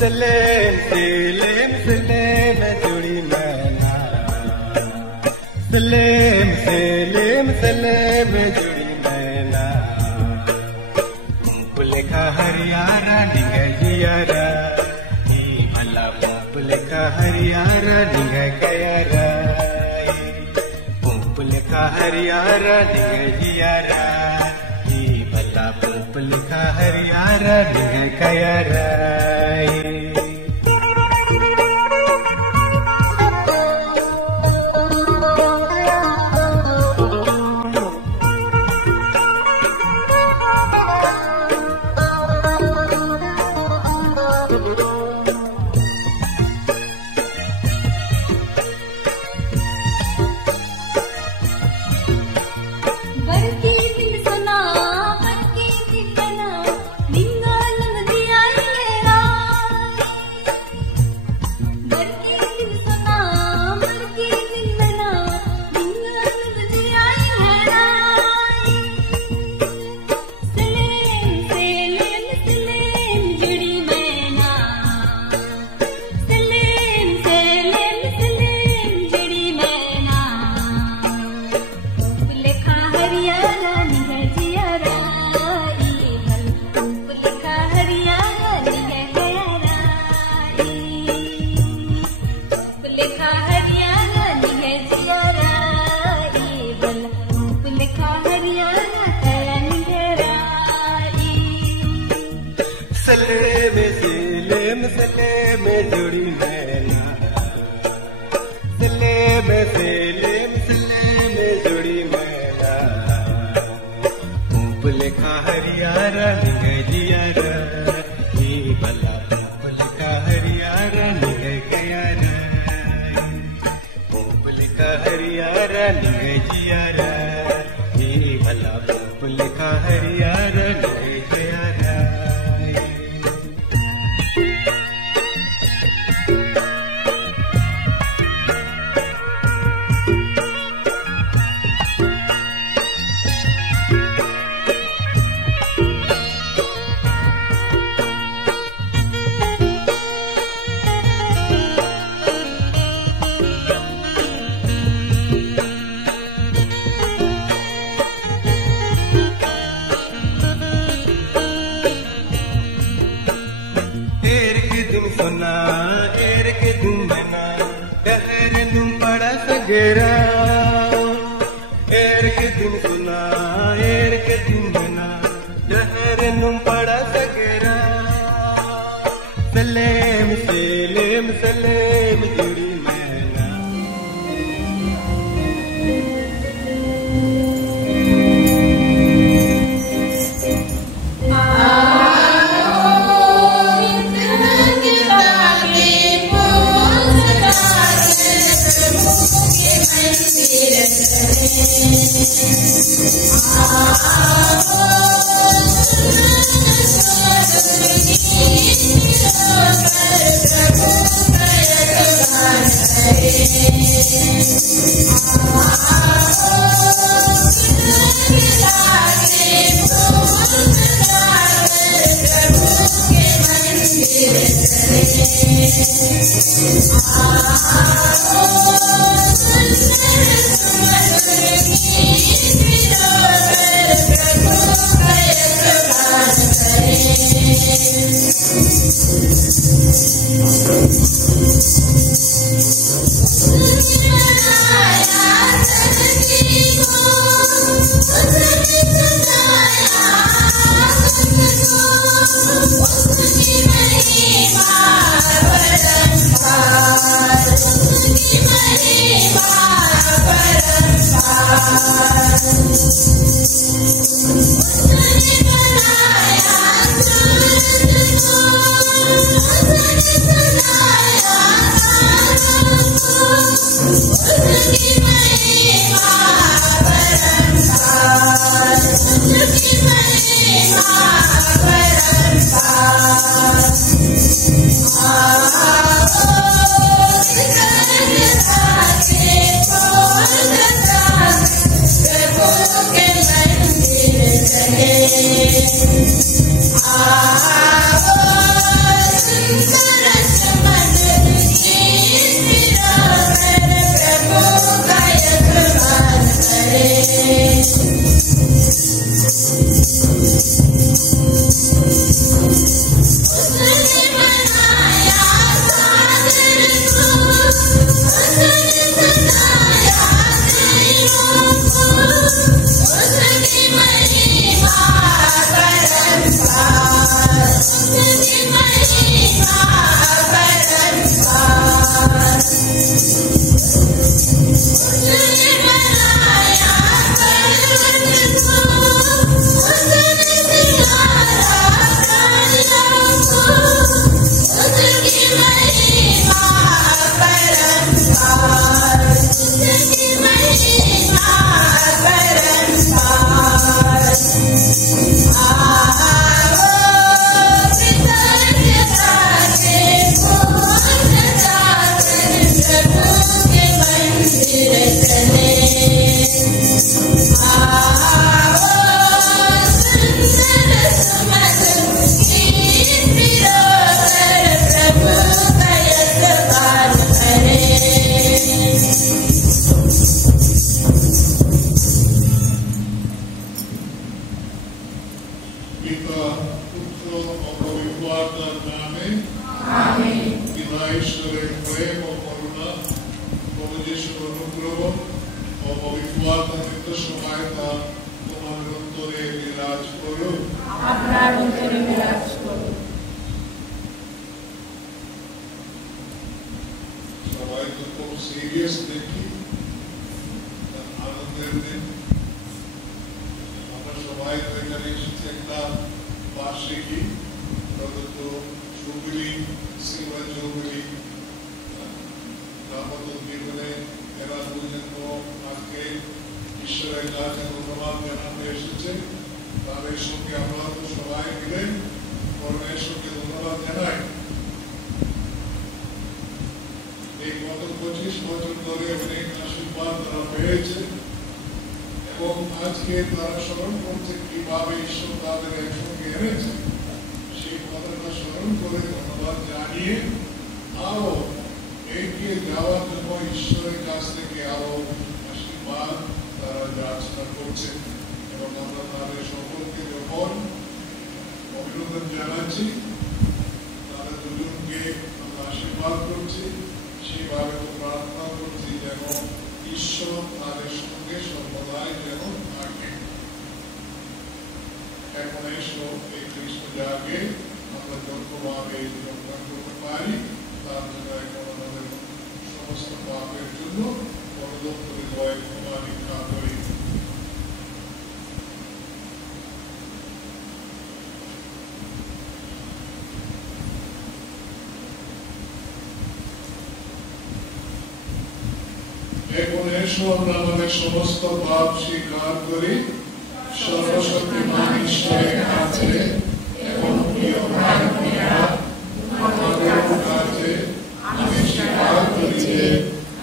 सलेम सलेम सलेम जोड़ी मैना सलेम सलेम सलेम जोड़ी मैना पुलका हरियारा निगा जियारा ई भला पुलका हरियारा निगा गयारा पुलका हरियारा निगा जियारा ई भला पुलका हरियारा निगा गयारा सलेम सलेम जोड़ी मैना सलेम सलेम सलेम जोड़ी मैना पुलका हरियारा निगा जियारा ई भला पुलका हरियारा निगा गयारा पुलका हरियारा निगा जियारा ई भला पुलका हरियारा निगा गयारा सुना एर के तुम बना डहर तुम बड़ा सगेरा एर के तुम सुना एर के तुम बना डहर तुम बड़ा सगेरा सलेम सलेम सलेम जोड़ी मैना Ah, পিতা পুত্র ও পবিত্র আত্মার নামে আমেন। পিতা ঈশ্বরের প্রেম ও করুণা, প্রভু যিশুর অনুগ্রহ ও পবিত্র আত্মার নিত্য সহায়তা তোমাদের অন্তরে বিরাজ করুক। আপনার অন্তরে বিরাজ করুন। সবাই তো খুব সিরিয়াস দেখি, আনন্দের দিন। আমরা সবাই তো এখানে এসেছি একটা বার্ষিকী, তো জুবিলি, সিলভার জুবিলি, দাম্পত্য জীবনে এরা দুজন তো আজকে ঈশ্বরের কাছে ধন্যবাদ জানাতে এসেছে। তাদের সঙ্গে আমরা তো সবাই মিলে পরমেশ্বরকে ধন্যবাদ জানাই। এই গত 25 বছর ধরে অনেক আশীর্বাদ তারা পেয়েছে এবং আজকে তারা স্মরণ করছে কিভাবে ঈশ্বর তাদের একসঙ্গে এনেছে। সেই কথাটা স্মরণ করে ধন্যবাদ জানিয়ে আরো এগিয়ে যাওয়ার জন্য ঈশ্বরের কাছ থেকে আরো আশীর্বাদ তারা যাচনা করছে এবং আমরা তাদের সকলকে যখন অভিনন্দন জানাচ্ছি, তাদের দুজনকে আমরা আশীর্বাদ করছি, সেভাবে প্রার্থনা করছি যেন ঈশ্বর তাদের সঙ্গে সর্বদাই যেন থাকে। এখন এসো এই কৃষ্ণ জাগে আমরা যতভাবে যোগদান করতে পারি, তার জন্য এখন আমাদের সমস্ত পাপের জন্য পরলোক হৃদয়ে ক্ষমা ভিক্ষা করি। এখন এসো আমরা আমাদের সমস্ত পাপ স্বীকার করি সর্বশক্তিমান ঈশ্বরের কাছে এবং প্রিয় ভাই বোনেরা, তোমাদের কাছে আমি স্বীকার করি যে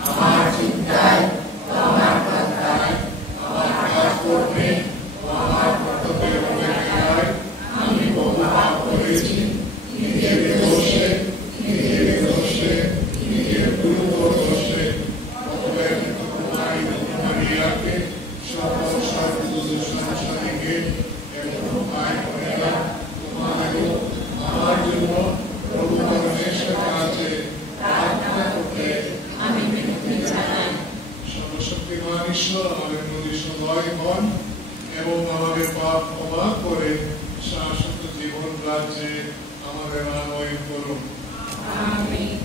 আমার চিন্তায়, আমার কথায়, আমার কাজকর্মে ও আমার কর্তব্যের অবহেলায় আমি বহু পাপ করেছি। নিজের দোষে, নিজের গুরুতর দোষে মারিয়াকে সকল সংসারীকে এবং ভাই বোনেরা তোমাদেরও আমার জন্য প্রভু পরমেশ্বরের কাছে প্রার্থনা করতে আমি বিনতি জানাই। সর্বশক্তিমান ঈশ্বর আমাদের প্রতি সদয় হন এবং আমাদের পাপ ক্ষমা করে শাশ্বত জীবন রাজ্যে আমাদের আনয়ন করুন। আমেন।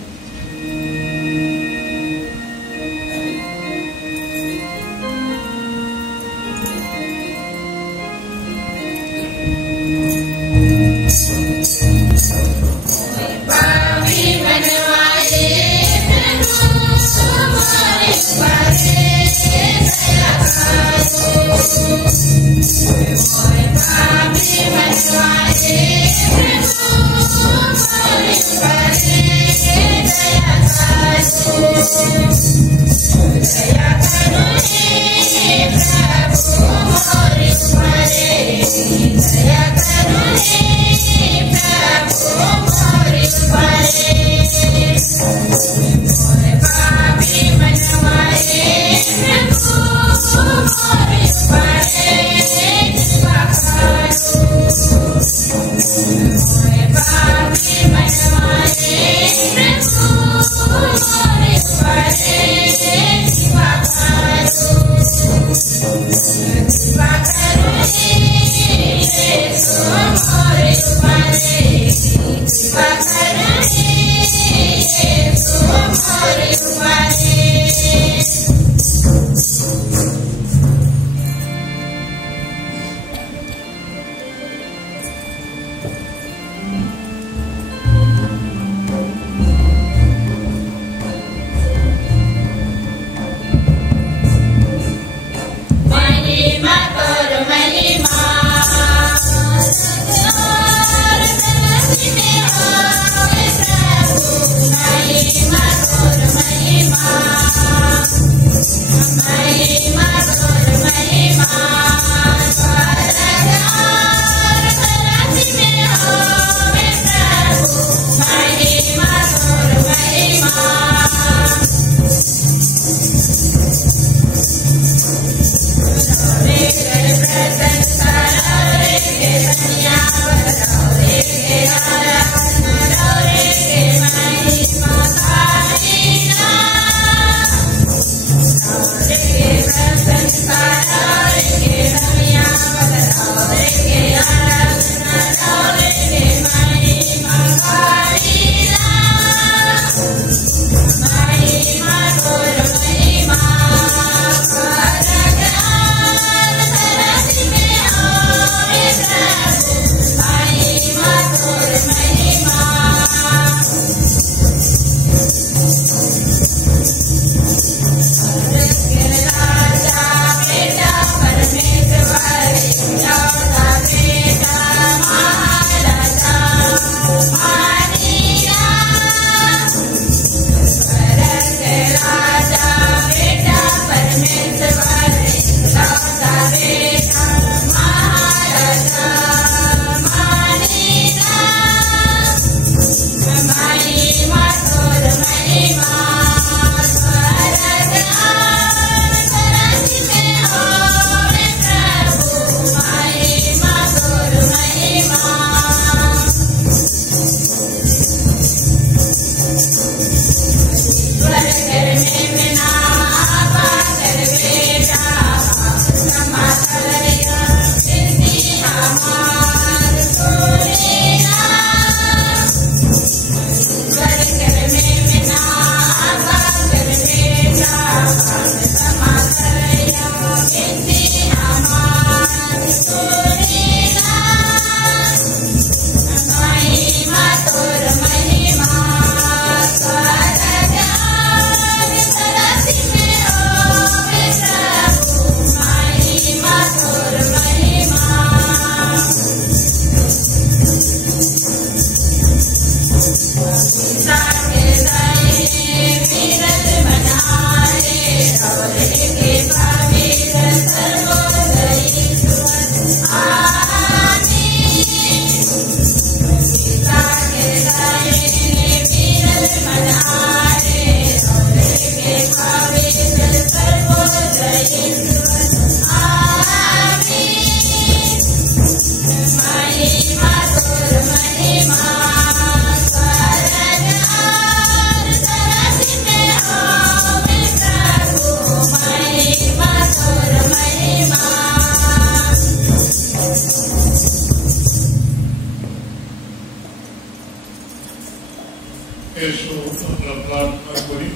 Bye. এসো আমরা প্রার্থনা করি।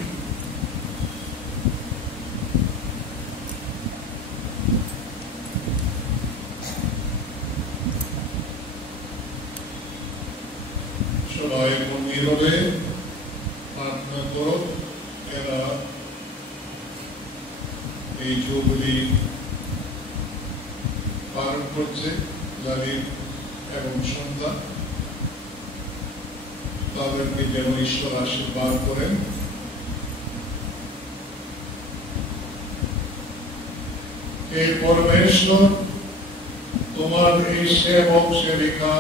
সবাই নীরবে প্রার্থনা করো। এরা এই জুবিলি পালন করছে, যাদের এবং সন্তান, তাদেরকে যেন ঈশ্বর আশীর্বাদ করেন। হে পরমেশ্বর, তোমার এই সেবক সেবিকা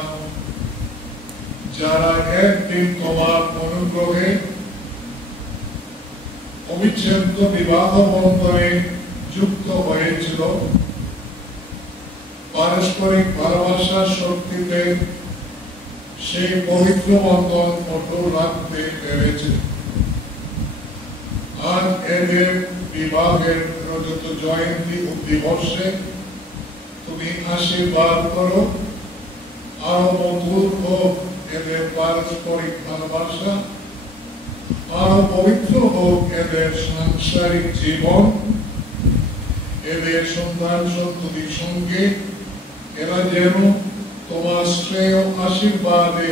যারা একদিন তোমার অনুগ্রহে অবিচ্ছেদ্য বিবাহ বন্ধনে যুক্ত হয়েছিল, পারস্পরিক ভালোবাসার শক্তিতে সেই পবিত্র বন্ধন অটল রাখতে পেরেছে। আর এদের বিবাহের রজত জয়ন্তী দিবসে তুমি আশীর্বাদ করো, আরো মধুর হোক এদের পারস্পরিক ভালোবাসা, আরো পবিত্র হোক এদের সাংসারিক জীবন, এদের সন্তান সন্ততির সঙ্গে এরা যেন তোমার শ্রেয় আশীর্বাদে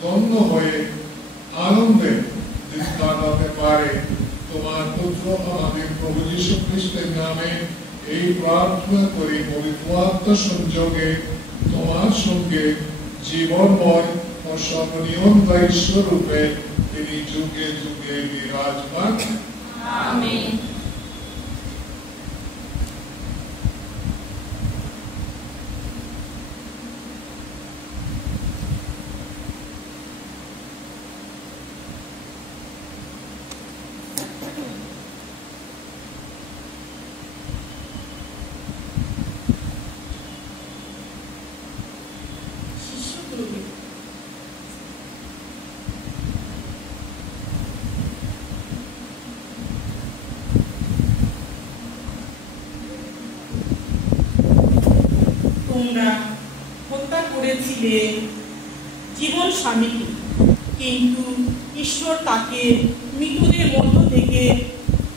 ধন্য হয়ে আনন্দে দিন কাটাতে পারে। তোমার পুত্র আমাদের প্রভু যীশু খ্রিস্টের নামে এই প্রার্থনা করি, পবিত্র আত্মা সংযোগে তোমার সঙ্গে জীবনময় ও সর্বনিয়ন্তা ঈশ্বর রূপে তিনি যুগে যুগে বিরাজমান। আমেন। তোমরা হত্যা করেছিলে জীবন স্বামীকে, কিন্তু ঈশ্বর তাকে মৃতদের মধ্য থেকে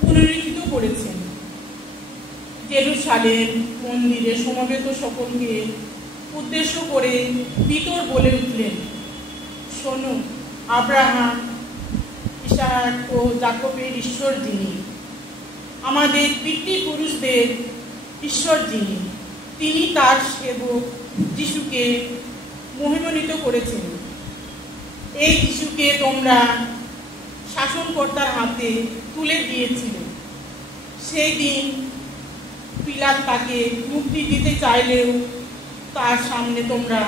পুনরুত্থিত করেছেন। জেরুসালেম মন্দিরে সমবেত সকলকে উদ্দেশ্য করে পিতর বলে উঠলেন, শোনো, আব্রাহাম, ইসহাক ও যাকবের ঈশ্বর যিনি, আমাদের পিতৃপুরুষদের ঈশ্বর যিনি, তিনি তার সেবক যিশুকে মহিমান্বিত করেছেন। এই যিশুকে তোমরা শাসনকর্তার হাতে তুলে দিয়েছিলে। সেই দিন পিলাত তাকে মুক্তি দিতে চাইলেও তার সামনে তোমরা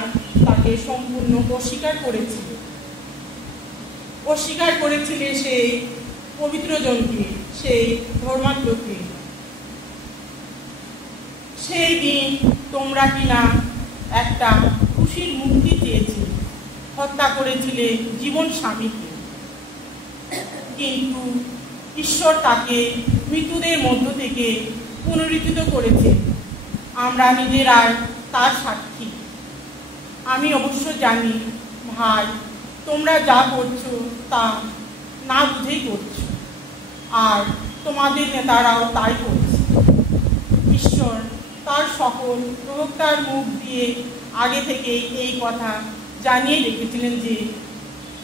তাকে সম্পূর্ণ অস্বীকার করেছিলে সেই পবিত্রজনকে, সেই ধর্মাত্মকে। সেই দিন তোমরা কিনা একটা খুশির মুক্তি চেয়েছিলে, হত্যা করেছিলে জীবন স্বামীকে, কিন্তু ঈশ্বর তাকে মৃতদের মধ্য থেকে পুনরুত্থিত করেছে। আমরা নিজেরাই তার সাক্ষী। আমি অবশ্য জানি ভাই, তোমরা যা করছো তা না বুঝেই করছো, আর তোমাদের নেতারাও তাই করছে। ঈশ্বর তার সকল প্রবক্তার মুখ দিয়ে আগে থেকেই এই কথা জানিয়ে রেখেছিলেন যে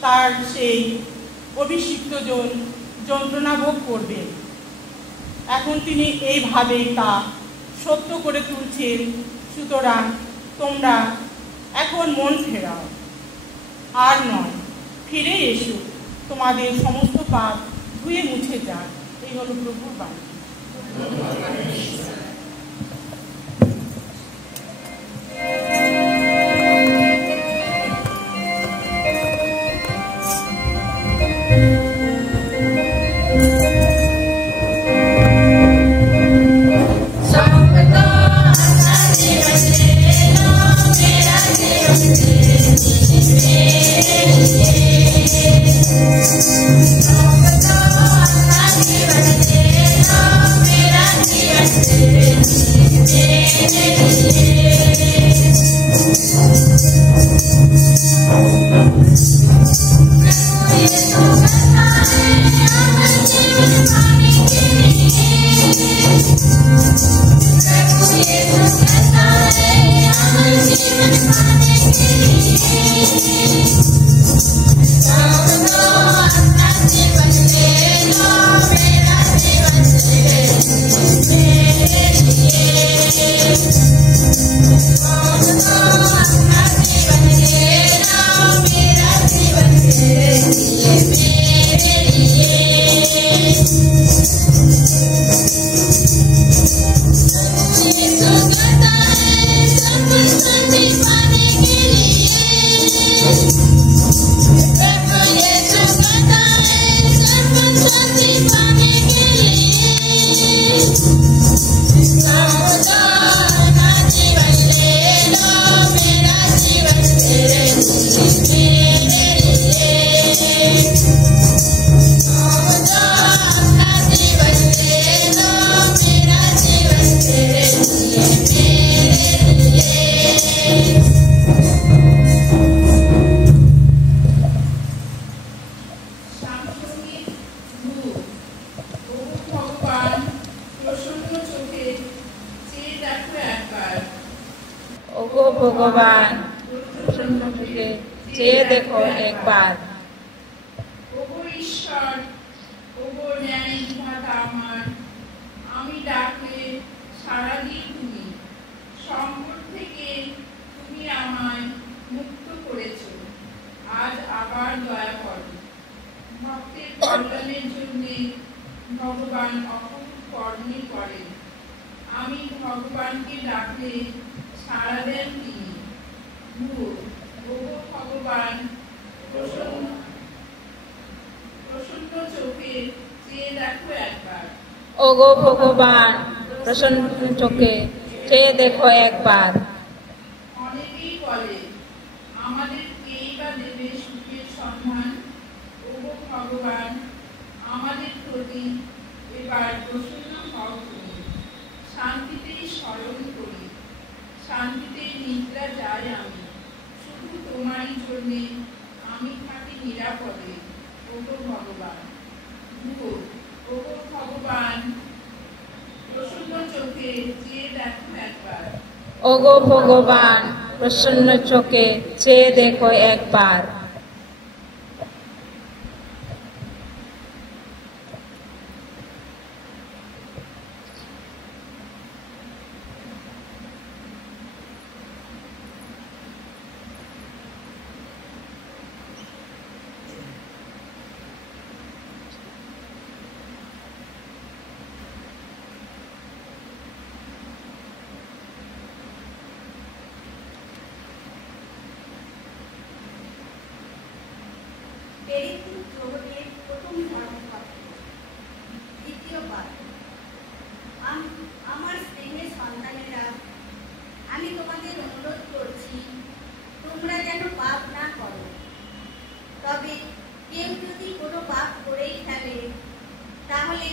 তার সেই অভিষিক্ত জন যন্ত্রণা ভোগ করবেন। এখন তিনি এইভাবেই তা সত্য করে তুলছেন। সুতরাং তোমরা এখন মন ফেরাও, আর নয়, ফিরে এসো, তোমাদের সমস্ত পাপ ধুয়ে মুছে যাক। এই হলো প্রভুর বাণী। Thank you. ভগবান চেয়ে দেখো একবার। ওগো ঈশ্বর, ওগো ন্যায় বিধাতা আমার, আমি ডাকলে সাড়া দিয়ে তুমি, সংকট থেকে তুমি আমায় মুক্ত করেছ। আজ আবার দয়া করো। ভক্তের কল্যাণের জন্য ভগবান অপূর্ব কর্মই করেন। আমি ভগবানকে ডাকলে সাড়া দেন তিনি। ওগো ভগবান, প্রসন্ন চোখে চেয়ে দেখো একবার। ওগো ভগবান, প্রসন্ন চোখে চেয়ে দেখো একবার। অনেকেই বলে আমাদের কেই বা দেবে সুখের সন্ধান। ওগো ভগবান, আমাদের প্রতি এবার প্রসন্ন হও তুমি। শান্তিতেই স্মরণ করি, শান্তিতেই নিদ্রা যাই আমি। শুধু তোমারই জন্যে আমি থাকি নিরাপদে। ওগো ভগবান, ওগো ভগবান, প্রসন্ন চোখে চেয়ে দেখো একবার। ওগো ভগবান, প্রসন্ন চোখে চেয়ে দেখো একবার। আমার স্নেহের সন্তানেরা, আমি তোমাদের অনুরোধ করছি, তোমরা যেন পাপ না করো। তবে কেউ যদি কোনো পাপ করেই ফেলে, তাহলে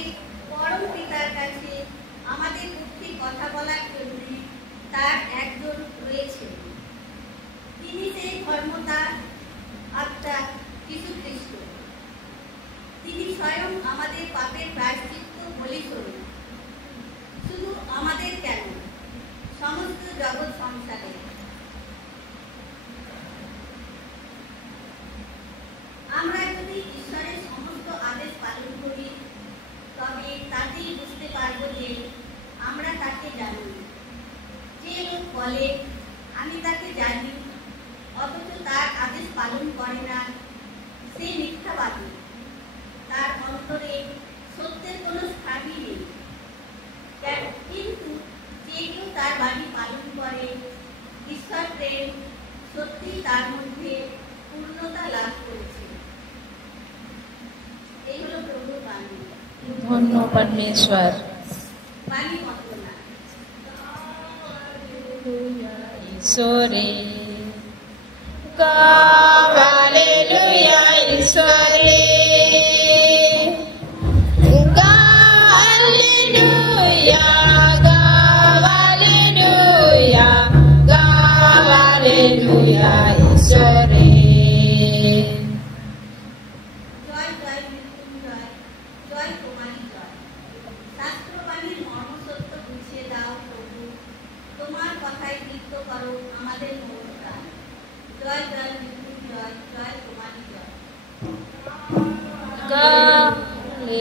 পরম পিতার কাছে আমাদের পক্ষে কথা বলার জন্য তার একজন রয়েছে। তিনি সেই ধর্মতার আত্মা যীশু খ্রিস্ট। তিনি স্বয়ং আমাদের পাপের প্রায়শ্চিত্ত বলিস্বরূপ। শুধু আমাদের কেন, সমস্ত জগৎ সংসারে। আমরা যদি ঈশ্বরের সমস্ত আদেশ পালন করি, তবে তাতেই বুঝতে পারব যে আমরা তাকে জানি। যে লোক বলে আমি তাকে জানি, অথচ তার আদেশ পালন করে না, সে মিথ্যাবাদী। তার অন্তরে সত্যের কোনো স্থানই নেই। কিন্তু যে কেউ তার বাণী পালন করে, ঈশ্বর প্রেম সত্যি তার মধ্যে পূর্ণতা লাভ করেছে। এই হলো প্রভুর বাণী। ধন্য পরমেশ্বর। বাণী মতো না। ঈশ্বরে গাও হালেলুয়া, ঈশ্বরে গাও হালেলুয়া, গাও হালেলুয়া, গাও হালেলুয়া, ঈশ্বরে। জয় জয় মৃত্যুঞ্জয়, জয় তোমারই জয়। শাস্ত্রবাণীর মর্মসত্য বুঝিয়ে দাও প্রভু, তোমার কথায় নৃত্য করো আমাদের মন প্রাণ। জয় জয়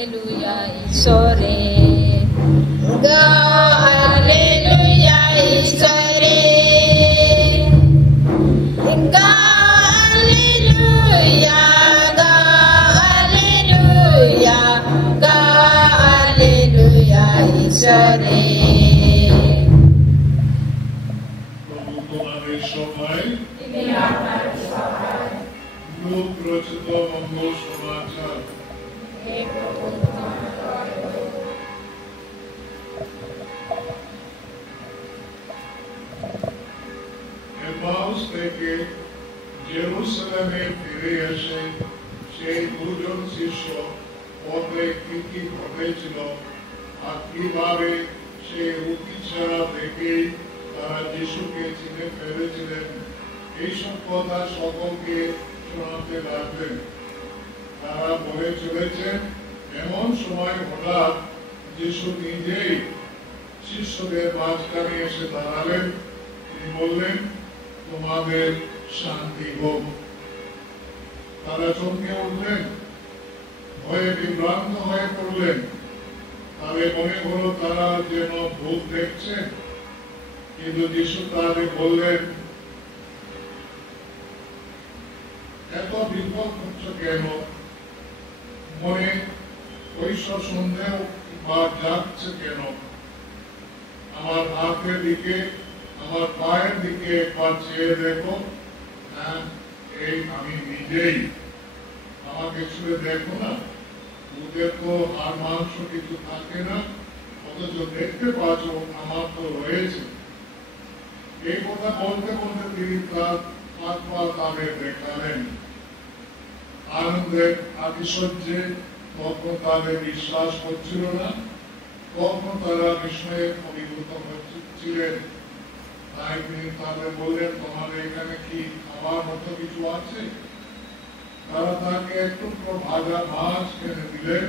Hallelujah, ঈশ্বরে গাও Hallelujah, ঈশ্বরে গাও Hallelujah, গাও Hallelujah, গাও Hallelujah, ঈশ্বরে প্রভু তোমাদের সবাই লোক রচিত মঙ্গল সমাচার এমাউস থেকে জেরুসালেমে ফিরে এসে সেই দুজন শিষ্য পথে কি কি ঘটেছিল আর কিভাবে সেই রুটি ছাড়া থেকেই তারা যিশুকে চিনে ফেলেছিলেন এইসব কথা সকলকে শোনাতে লাগলেন। তারা বলে চলেছেন, এমন সময় হঠাৎ যিশু নিজেই শিষ্যদের মাঝখানে এসে দাঁড়ালেন। তিনি বললেন, তোমাদের শান্তি হোক। তারা চমকে উঠলেন, ভয়ে বিভ্রান্ত হয়ে পড়লেন। তাদের মনে হলো তারা যেন ভূত দেখছেন। কিন্তু যিশু তাদের বললেন, এত বিপদ হচ্ছে কেন? মনে ওইসব সন্দেহ বা যাচ্ছে কেন? আমার হাতের দিকে, আমার পায়ের দিকে একবার চেয়ে দেখো। হ্যাঁ, এই আমি নিজেই। আমাকে ছুঁয়ে দেখো না। ওদের তো আর মাংস কিছু থাকে না, অথচ দেখতে পাচ্ছ আমার তো রয়েছে। এই কথা বলতে বলতে তিনি তার হাত পা তাদের দেখালেন। আনন্দের আতিশয্যে তখন তাদের বিশ্বাস হচ্ছিল না, তখন তারা বিস্ময়ে অভিভূত হচ্ছিলেন। তাই তিনি তাদের বললেন, তোমাদের এখানে কি খাবার মতো কিছু আছে? তারা তাকে একটু ভাজা মাছ কিনে দিলেন।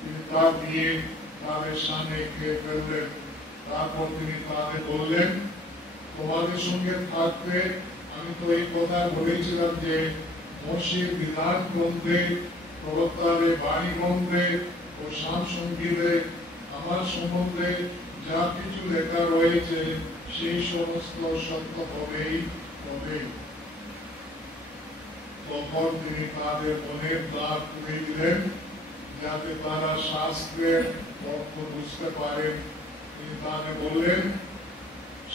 তিনি তা দিয়ে তাদের সামনে খেয়ে ফেললেন। তারপর তিনি তাদের বললেন, তোমাদের সঙ্গে থাকতে আমি তো এই কথা বলেছিলাম যে মোশে বিধান গ্রন্থে, প্রবক্তাদের বাণী গ্রন্থে ও সামসঙ্গীতে আমার সম্বন্ধে যা কিছু লেখা রয়েছে সেই সমস্ত সত্য হবেই হবে। তখন তিনি তাদের মনের দ্বার খুলে দিলেন, যাতে তারা শাস্ত্রের অর্থ বুঝতে পারেন। তিনি তাদের বললেন,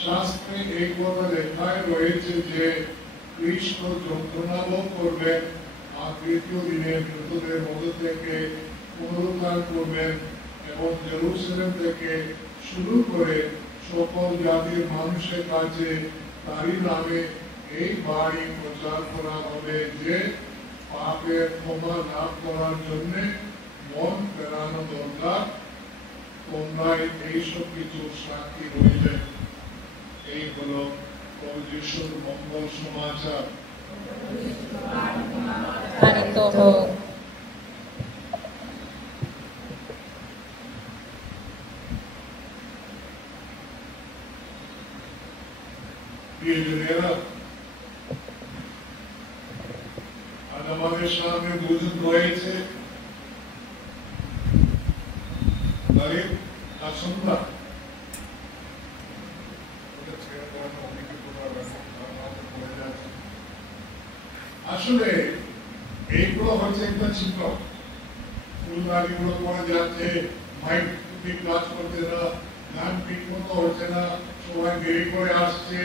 শাস্ত্রে এই কথা লেখায় রয়েছে যে কৃষ্ণ যন্ত্রণা ভোগ করবেন আর তৃতীয় দিনে মৃতদের মধ্য থেকে পুনরুত্থান করবেন এবং জেরুসালেম থেকে শুরু করে সকল জাতির মানুষের কাছে তারই নামে এই বাণী প্রচার করা হবে যে পাপের ক্ষমা লাভ করার জন্য মন ফেরানো দরকার। তোমরাই এইসব কিছু সাক্ষী রইলে। এই হলো প্রভু যিশুর মঙ্গল সমাচার। হারিত হোক। প্রিয়জনেরা, আজ আমাদের সামনে দুজন রয়েছে, গরিব আর সুন্দর। আসলে এইগুলো হচ্ছে একটা চিত্র। ফুলদারিগুলো পড়ে যাচ্ছে, মাইক ঠিক কাজ করছে না, গান ঠিক মতো হচ্ছে না, সবাই দেরি করে আসছে।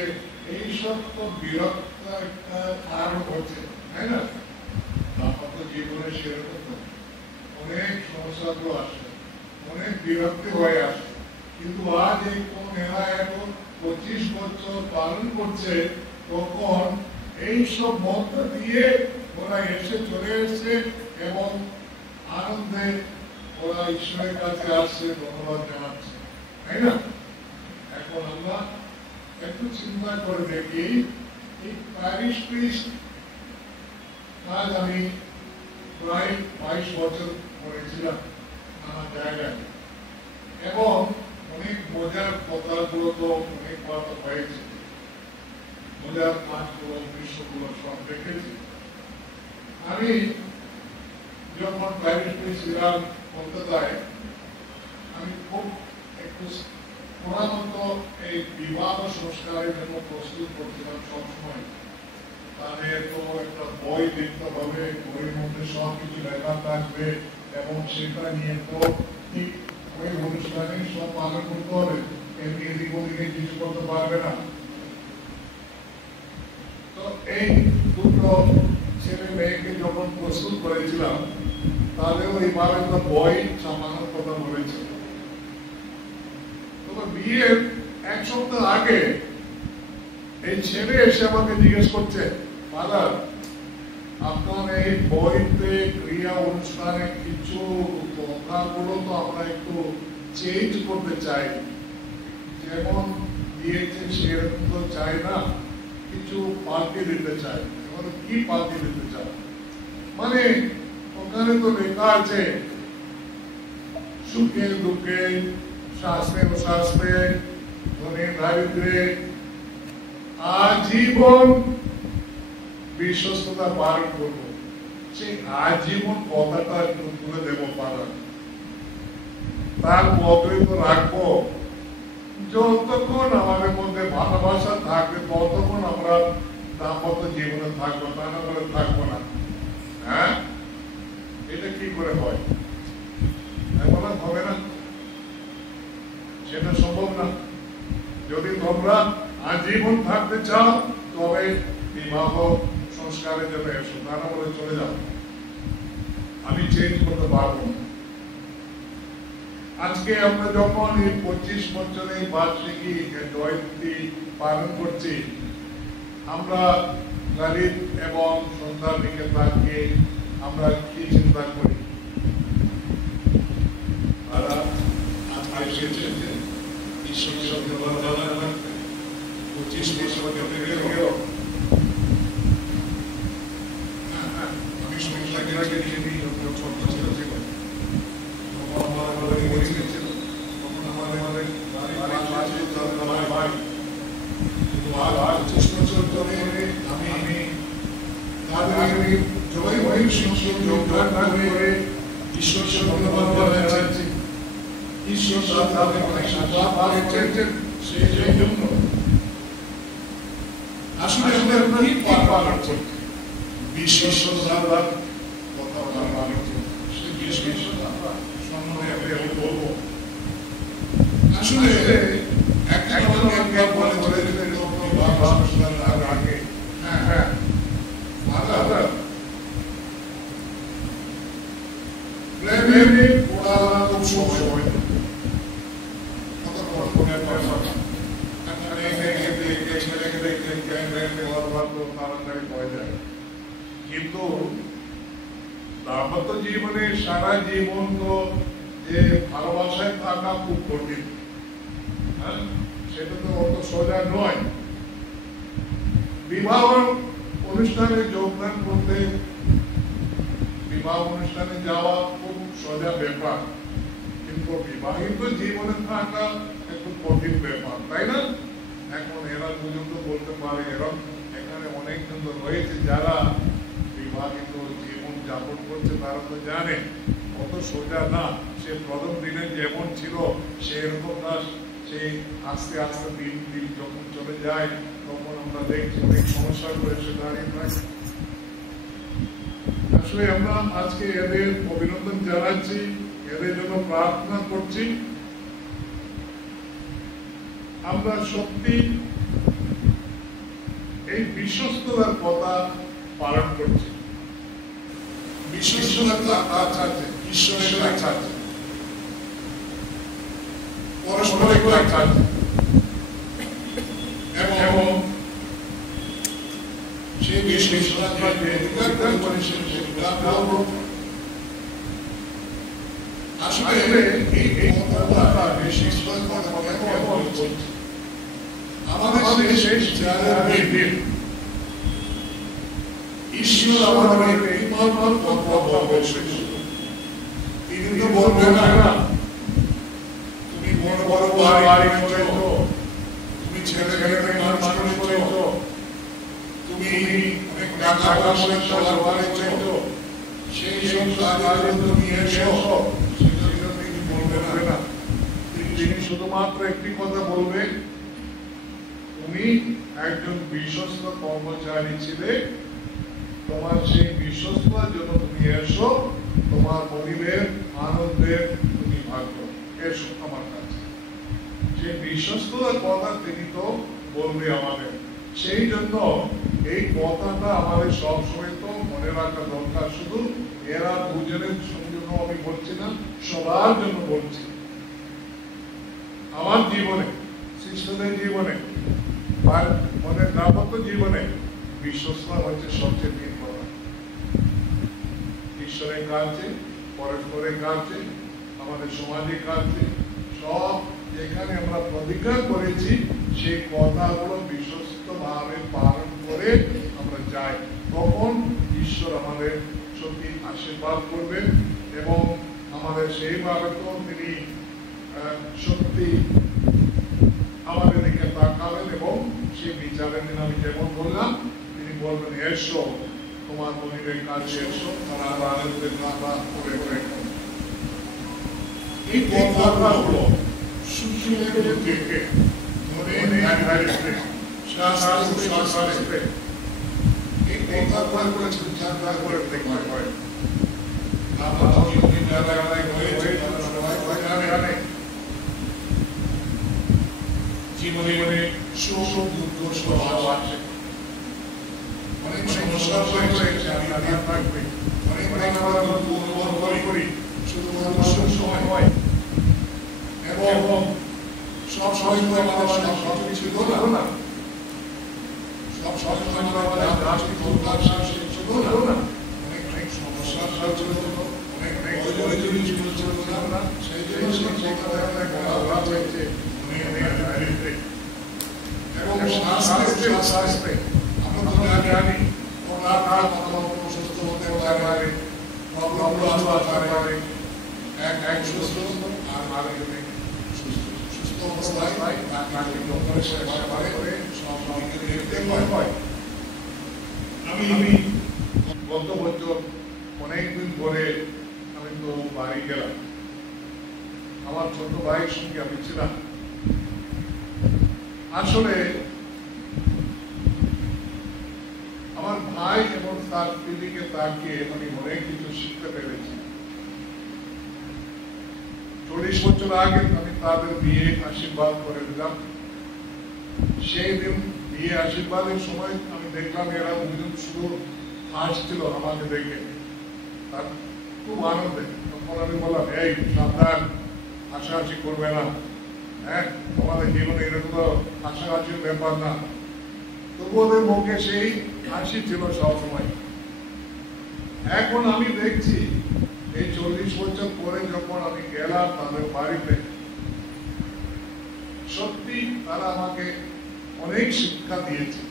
এইসব তো বিরক্ত একটা কারণ হচ্ছে, তাই না? আমার তো জীবনে সেরকম অনেক সমস্যাগুলো আসে, অনেক বিরক্তি হয়ে আসে। কিন্তু আজ এই কোন মেলা এখন 25 বছর পালন করছে, তখন এইসব মধ্য দিয়ে ওরা এসে চলে এসছে এবং আনন্দে ওরা ঈশ্বরের কাছে আসছে, ধন্যবাদ জানাচ্ছে, তাই না? এখন আমরা একটু চিন্তা করে দেখি, এই প্যারিশ প্রিস্ট কাজ আমি প্রায় 22 বছর করেছিলাম নানা জায়গায়, এবং অনেক মজার কথাগুলো তো অনেক কথা হয়েছে, মজার কাজগুলো দৃশ্যগুলো সব দেখেছি। আমি যখন প্যারিস ছিলাম কলকাতায় আমি খুব একটু প্রধানত এই বিবাহ সংস্কারের জন্য প্রস্তুত করছিলাম সবসময়। তাহলে তো একটা বই দেখতে হবে, বইয়ের মধ্যে সব কিছু লেখা থাকবে এবং সেটা নিয়ে তো ঠিক ওই অনুষ্ঠানে সব পালন করতে হবে, এমনি এদিক ওদিকে কিছু করতে পারবে না। তো এই দুটো ছেলে মেয়েকে যখন প্রস্তুত করেছিলাম তাহলে ওইভাবে একটা বই ছাপানোর কথা বলেছিল। তো বিয়ের এক সপ্তাহ আগে এই ছেলে এসে আমাকে জিজ্ঞেস করছে, ফাদার আপনার এই বইতে ক্রিয়া অনুষ্ঠানে কিছু কথাগুলো তো আমরা একটু চেঞ্জ করতে চাই, যেমন দিয়েছে সেরকম তো চাই না, কিছু পাল্টে দিতে চাই। কি পাল্টে দিতে চাই মানে ওখানে তো লেখা আছে সুখে দুঃখে শাস্ত্রে অশাস্ত্রে ধনে দারিদ্রে আজীবন বিশ্বস্ততা পালন করবো। সেই আজীবন কথাটা একটু তুলে দেবো পালন, তার মতই তো রাখবো। যতক্ষণ আমাদের মধ্যে ভালোবাসা থাকবে ততক্ষণ আমরা দাম্পত্য জীবনে থাকবো, তা না বলে থাকবো না। হ্যাঁ, এটা কি করে হয়? হবে না, সেটা সম্ভব না। যদি তোমরা আজীবন থাকতে চাও তবে বিবাহ সংস্কারের জন্য এসো, তা না বলে চলে যাও। আমি চেঞ্জ করতে পারবো না। আজকে আমরা যখন এই 25 বছরের বার্ষিকী জয়ন্তী পালন করছি, আমরা ললিত এবং সন্ধ্যার দিকে তাকিয়ে আমরা কি চিন্তা করি? তারা আজকে এসেছেন ঈশ্বরের সঙ্গে বলা 25 বছর কেটে গেল। আমি সংখ্যাকে রেখে দিই ছোট ছিল ছিল কিন্তু দাম্পত্য জীবনে সারা জীবন তো যে ভালোবাসায় থাকা খুব কঠিন, সেটা তো অত সোজা নয়। বিবাহ অনুষ্ঠানে যোগদান করতে, বিবাহ অনুষ্ঠানে যাওয়া খুব সোজা ব্যাপার, কিন্তু বিবাহিত জীবনে থাকা একটু কঠিন ব্যাপার, তাই না? এখন এরা পর্যন্ত বলতে পারে, এরকম এখানে অনেকজন তো রয়েছে যারা বিবাহিত জীবন যাপন করছে, তারা তো জানে কত সোজা না। সে প্রথম দিনে যেমন ছিল সেরকম না, সেই আস্তে আস্তে দিন দিন যখন চলে যায় তখন আমরা দেখছি অনেক সমস্যাগুলো এসে দাঁড়িয়ে থাকে। আসলে আমরা আজকে এদের অভিনন্দন জানাচ্ছি, এদের জন্য প্রার্থনা করছি। আমরা সত্যি এই বিশ্বস্ততার কথা পালন করছি। বিশ্বস্ততার কাছে আছে, ঈশ্বরের কাছে আছে, পরস্পরের কাছে আছে, এবং সেই বিশ্বস্ততা আসলে এই কথাটা বিশ্বস্ততার কথা কেন বলছি? আমাদের শেষ বিচারের দিন ঈশ্বর আমাদের ইমান কথা বলছেন। তিনি তো বলবেন না তুমি বড় বড় বাড়ি করেছো, তুমি ছেলে মেয়ে মানুষ করেছো, তুমি অনেক টাকা পয়সা করেছো, সেই সব কাজে তুমি এসো, সেটা তিনি বলবেন না। তিনি শুধুমাত্র একটি কথা বলবে, তুমি একজন বিশ্বস্ত কর্মচারী ছিলে, তোমার সেই বিশ্বস্ততার জন্য তুমি এসো, তোমার পরিবেশ আনন্দের তুমি ভাগ্য, এসো আমার কাছে। সেই বিশ্বস্ততার কথা তিনি তো বলবে আমাদের। সেই জন্য এই কথাটা আমাদের সবসময় তো মনে রাখা দরকার। শুধু এরা দুজনের জন্য আমি বলছি না, সবার জন্য বলছি। আমার জীবনে, শিষ্যদের জীবনে, মানে দাম্পত্য জীবনে বিশ্বস্ততা হচ্ছে সবচেয়ে মেন কথা। ঈশ্বরের কাছে, পরস্পরের কাছে, আমাদের সমাজের কাছে, সব যেখানে আমরা প্রতিজ্ঞা করেছি সেই কথাগুলো বিশ্বস্ত ভাবে পালন করে আমরা যাই, তখন ঈশ্বর আমাদের সত্যি আশীর্বাদ করবেন এবং আমাদের সেইভাবে তো তিনি সত্যি আমাদের দিকে তাকাবেন এবং সেই বিচারের দিন আমি যেমন বললাম, তিনি বলবেন এসো, তোমার মনিবের কাছে এসো, তারা আনন্দের নামা করে রেখো। এই কথাগুলো সুশীলের থেকে মনে রাখবে, শাস্ত্রে এই কথাগুলো চিন্তা করে দেখতে হয়। আমার জীবনে যারা হয়েছে তারা সবাই জানে জীবনে সুখ দুঃখ সব আছে, অনেক সমস্যা হয়েছে, আমি থাকবে অনেক অনুভব করি শুধুমাত্র সময় হয় এবং সব সময় আমাদের সব কিছু হলো না, সব সময় আমাদের রাষ্ট্রীয় ছিল না, অনেক অনেক সমস্যা ছিল, অনেক অনেক জীবন ছিল না, সেই জন্য হয়েছে এবং শাস্ত্রে আমরা জানি সুস্থ হতে পারে, এক সুস্থ আর আরেকজনে সুস্থ অবস্থায় আমি গত বছর অনেকদিন পরে আমি তো বাড়ি গেলাম, আমার ছোট ভাইয়ের সঙ্গে আমি ছিলাম। আসলে আমার ভাই এবং তার দিদিকে তাকিয়ে আমি অনেক কিছু শিখতে পেরেছি। 40 বছর আগে আমি তাদের বিয়ে আশীর্বাদ করে দিলাম। সেই দিন বিয়ে আশীর্বাদের সময় আমি দেখলাম এরা দুজন শুধু হাসছিল আমাকে দেখে, তার খুব আনন্দে। তখন আমি বললাম, এই সাবধান, হাসাহাসি করবে না, হ্যাঁ আমাদের জীবনে এরকম হাসাহাসির ব্যাপার না। তবু ওদের মুখে সেই হাসি ছিল সবসময়। এখন আমি দেখছি এই 40 বছর পরে যখন আমি গেলাম তাদের বাড়িতে, সত্যি তারা আমাকে অনেক শিক্ষা দিয়েছে।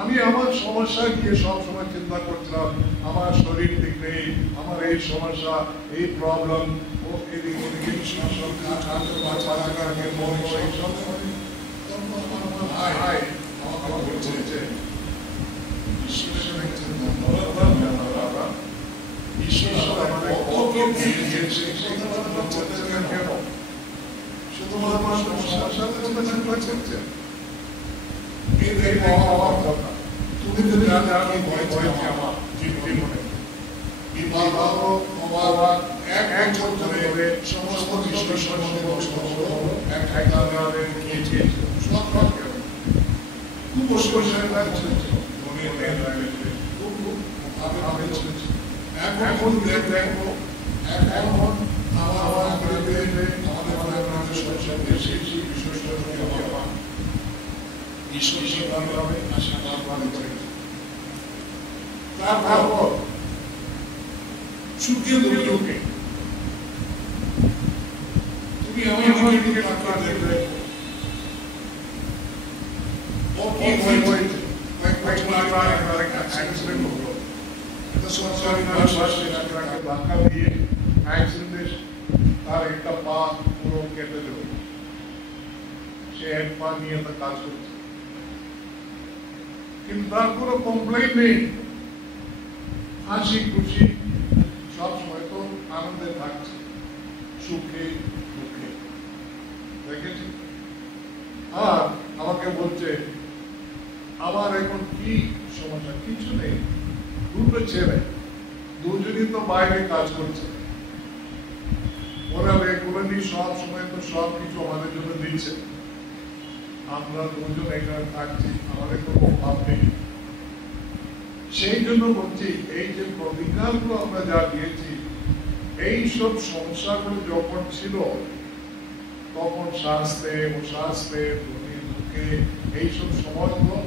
আমি আমার সমস্যা নিয়ে সবসময় চিন্তা করছিলাম, আমার শরীর ঠিক নেই, আমার এই সমস্যা, এই প্রবলেম, ও এদিকে ওদিকে আমাকে বলছে যে ঈশ্বর আমাদের কত দিয়েছে কেন শুধুমাত্র সমস্যার জন্য চিন্তা করছে। তুমি যদি আমি হয়েছে আমার জীবনে এক ধরে সমস্ত বিশ্লেষণ খুব এখন দেখবো এখন আমার তারপর সুখে দুঃখে তুমি আমার দিকে তাকিয়ে দেখবে সরকারি ধাক্কা দিয়ে অ্যাক্সিডেন্টে তার একটা পা পুরো কেটে দেবে, সে এক পা নিয়ে তার কাজ করছে, কিন্তু তার কোনো কমপ্লেন নেই। হাসি খুশি সবসময় তো আনন্দে থাকছে, সুখে দুঃখে, দেখেছি। আর আমাকে বলছে আমার এখন কি সমস্যা, কিছু নেই, দুটো ছেলে, দুজনই তো বাইরে কাজ করছে, ওরা রেগুলারলি সব সময় তো সব কিছু আমাদের জন্য দিচ্ছে, আমরা দুজন এখানে থাকছি, আমাদের কোনো অভাব নেই। সেই জন্য বলছি এই যে প্রতিজ্ঞাগুলো আমরা যা দিয়েছি, এইসব সমস্যাগুলো যখন ছিল তখন শাস্তে ও শাস্তে দুঃখে দুঃখে এইসব সময়গুলো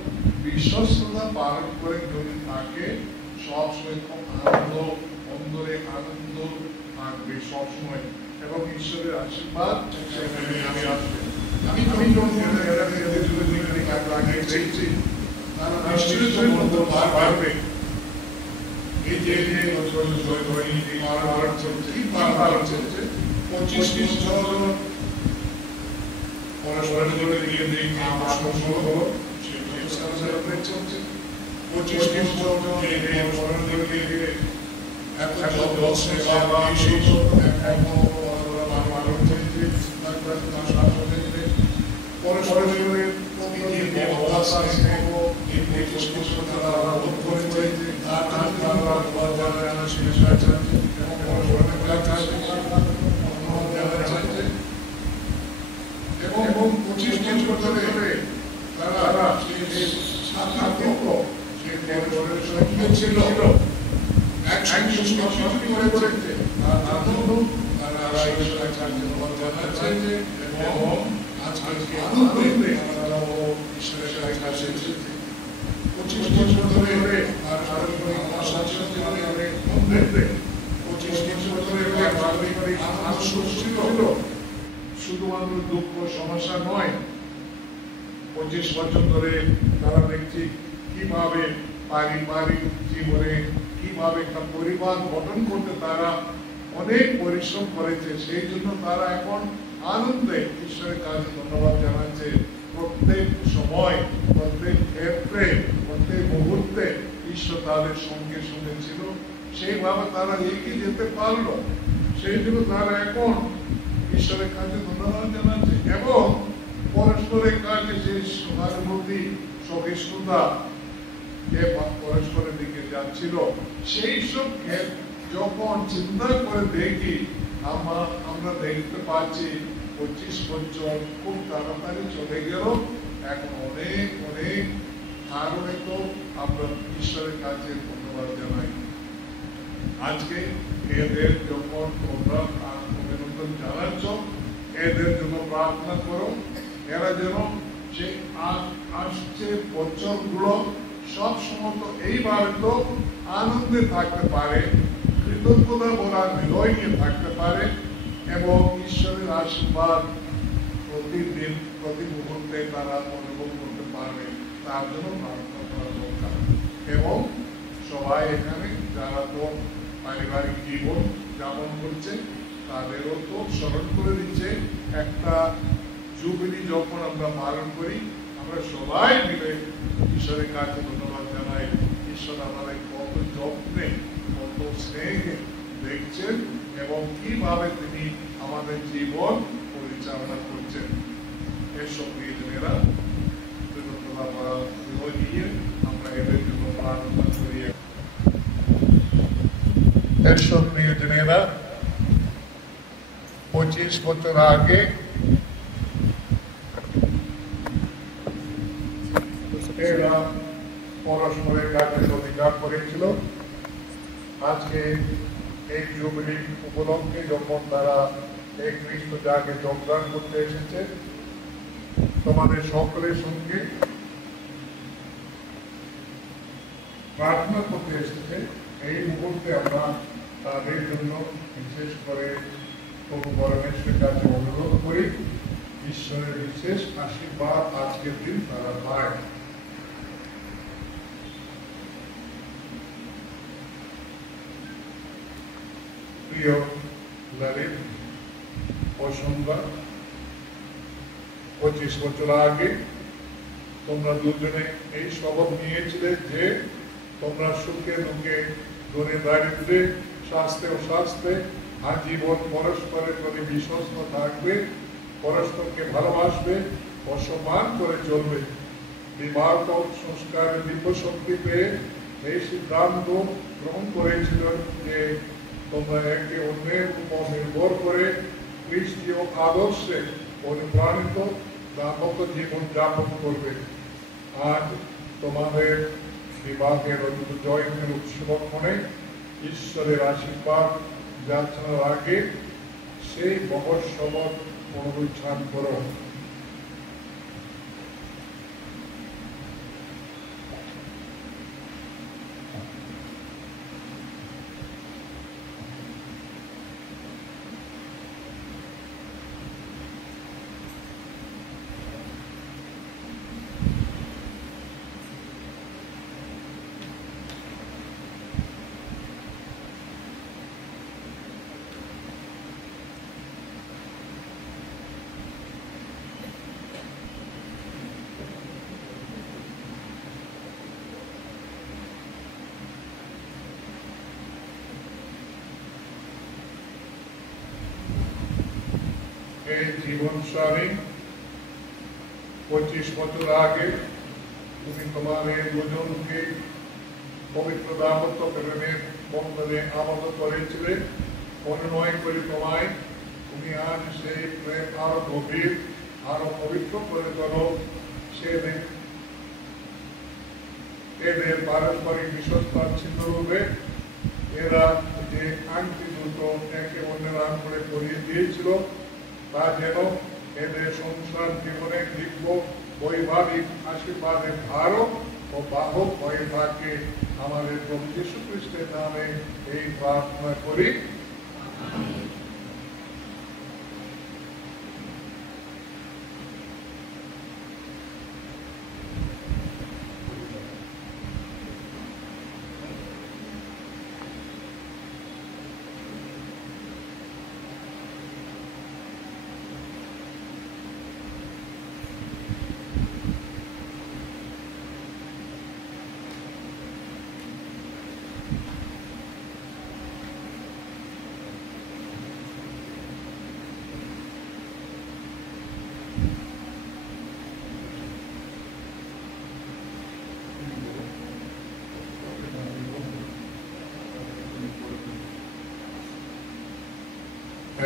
বিশ্বস্ততা পালন করে যদি থাকে, সবসময় খুব আনন্দ, অন্তরে আনন্দ থাকবে সবসময়, এবং ঈশ্বরের আশীর্বাদ সেখানে আমি আসবে। আমি যখন দেখছি তারা নিশ্চয়ই পারবে। এই যে চলছে 25 বছর পরস্পরের জন্য দিয়ে দিই আমার সম্ভব হলো চলছে 25 বছর এবং 25 বছর ধরে তারা ছিল করেছে, এবং আজকে আনন্দে ঈশ্বরের কাছে 25 বছর ধরে শুধুমাত্র দুঃখ সমস্যা নয়, 25 বছর ধরে তারা দেখছি কিভাবে পারিবারিক জীবনে কিভাবে একটা পরিবার গঠন করতে তারা অনেক পরিশ্রম করেছে। সেই জন্য তারা এখন আনন্দে ঈশ্বরের কাছে ধন্যবাদ জানাচ্ছে। প্রত্যেক সময়, প্রত্যেক ক্ষেত্রে, প্রত্যেক মুহূর্তে ঈশ্বর তাদের সঙ্গে সঙ্গে ছিল, সেইভাবে তারা এগিয়ে যেতে পারলো। সেই জন্য তারা এখন ঈশ্বরের কাছে ধন্যবাদ জানাচ্ছে, এবং পরস্পরের কাছে যে সহানুভূতি, সহিষ্ণুতা যে পরস্পরের দিকে যাচ্ছিল, সেই সব যখন চিন্তা করে দেখি আমরা দেখতে পাচ্ছি 25 বছর খুব তাড়াতাড়ি চলে গেল। এখন অনেক অনেক কারণে তো আমরা ঈশ্বরের কাছে ধন্যবাদ জানাই। আজকে এদের যখন তোমরা অভিনন্দন জানাচ্ছ, এদের জন্য প্রার্থনা করো, এরা যেন সেই আসছে বছরগুলো সব সময় তো এইভাবে তো আনন্দে থাকতে পারে, কৃতজ্ঞতা বলার হৃদয় নিয়ে থাকতে পারে, এবং ঈশ্বরের আশীর্বাদ প্রতিদিন প্রতি মুহূর্তে তারা অনুভব করতে পারবে, তার জন্য প্রার্থনা করা দরকার। এবং সবাই এখানে যারা তো পারিবারিক জীবন যাপন করছে তাদেরও তো স্মরণ করে দিচ্ছে, একটা জুবিলি যখন আমরা পালন করি আমরা সবাই মিলে ঈশ্বরের কাছে ধন্যবাদ জানাই। ঈশ্বর আমাদের কত যত্নে, কত স্নেহে দেখছেন, এবং কিভাবে তিনি আমাদের জীবন পরিচালনা করছেন। এসব প্রিয়জনেরা কৃতজ্ঞতা নিয়ে আমরা এদের জন্য প্রার্থনা করি। এসব প্রিয়জনেরা 25 বছর আগে এরা পরস্পরের কাছে অধিকার করেছিল। আজকে এই জুবিলি উপলক্ষে যখন তারা এই খ্রিস্ট জাগে যোগদান করতে এসেছে, তোমাদের সকলের সঙ্গে প্রার্থনা করতে এসেছে, এই মুহূর্তে আমরা তাদের জন্য বিশেষ করে প্রভু পরমেশ্বরের কাছে অনুরোধ করি, ঈশ্বরের বিশেষ আশীর্বাদ আজকের দিন তারা পায়। প্রিয় ললিত ও সুন্দর, 25 বছর আগে তোমরা দুজনে এই শপথ নিয়েছিলে যে তোমরা সুখে দুঃখে ধনে দারিদ্রে, স্বাস্থ্যে ও স্বাস্থ্যে আজীবন পরস্পরের প্রতি বিশ্বস্ত থাকবে, পরস্পরকে ভালোবাসবে ও সম্মান করে চলবে। বিবাহ সংস্কারের দিব্য শক্তি পেয়ে এই সিদ্ধান্ত গ্রহণ করেছিল যে তোমরা একে অন্যের উপর নির্ভর করে খ্রিস্টীয় আদর্শে অনুপ্রাণিত দাম্পত্য জীবন যাপন করবে। আজ তোমাদের বিবাহের জয়নের উৎসবক্ষণে ঈশ্বরের আশীর্বাদ যাচনার আগে সেই মহৎ শপথ পুনরুচ্চারণ করো। এই জীবনসারী 25 বছর আগে তুমি তোমার এই দুজনকে পবিত্র দাম্পত্য প্রেমের বন্ধনে আবদ্ধ করেছিলে। অনুনয় করে তোমায় তুমি আজ সেই প্রেম আরো গভীর, আরো পবিত্র করে তোলো। সেদিন এদের পারস্পরিক বিশ্বস্তার চিহ্ন রূপে এরা যে আংটি দুটো একে অন্যের আঙুলে পরিয়ে দিয়েছিল তা যেন এদের সংসার জীবনে দিব্য বৈবাহিক আশীর্বাদের ধারক ও বাহক হয়ে থাকে। আমাদের প্রভু যীশু খ্রিস্টের নামে এই প্রার্থনা করি।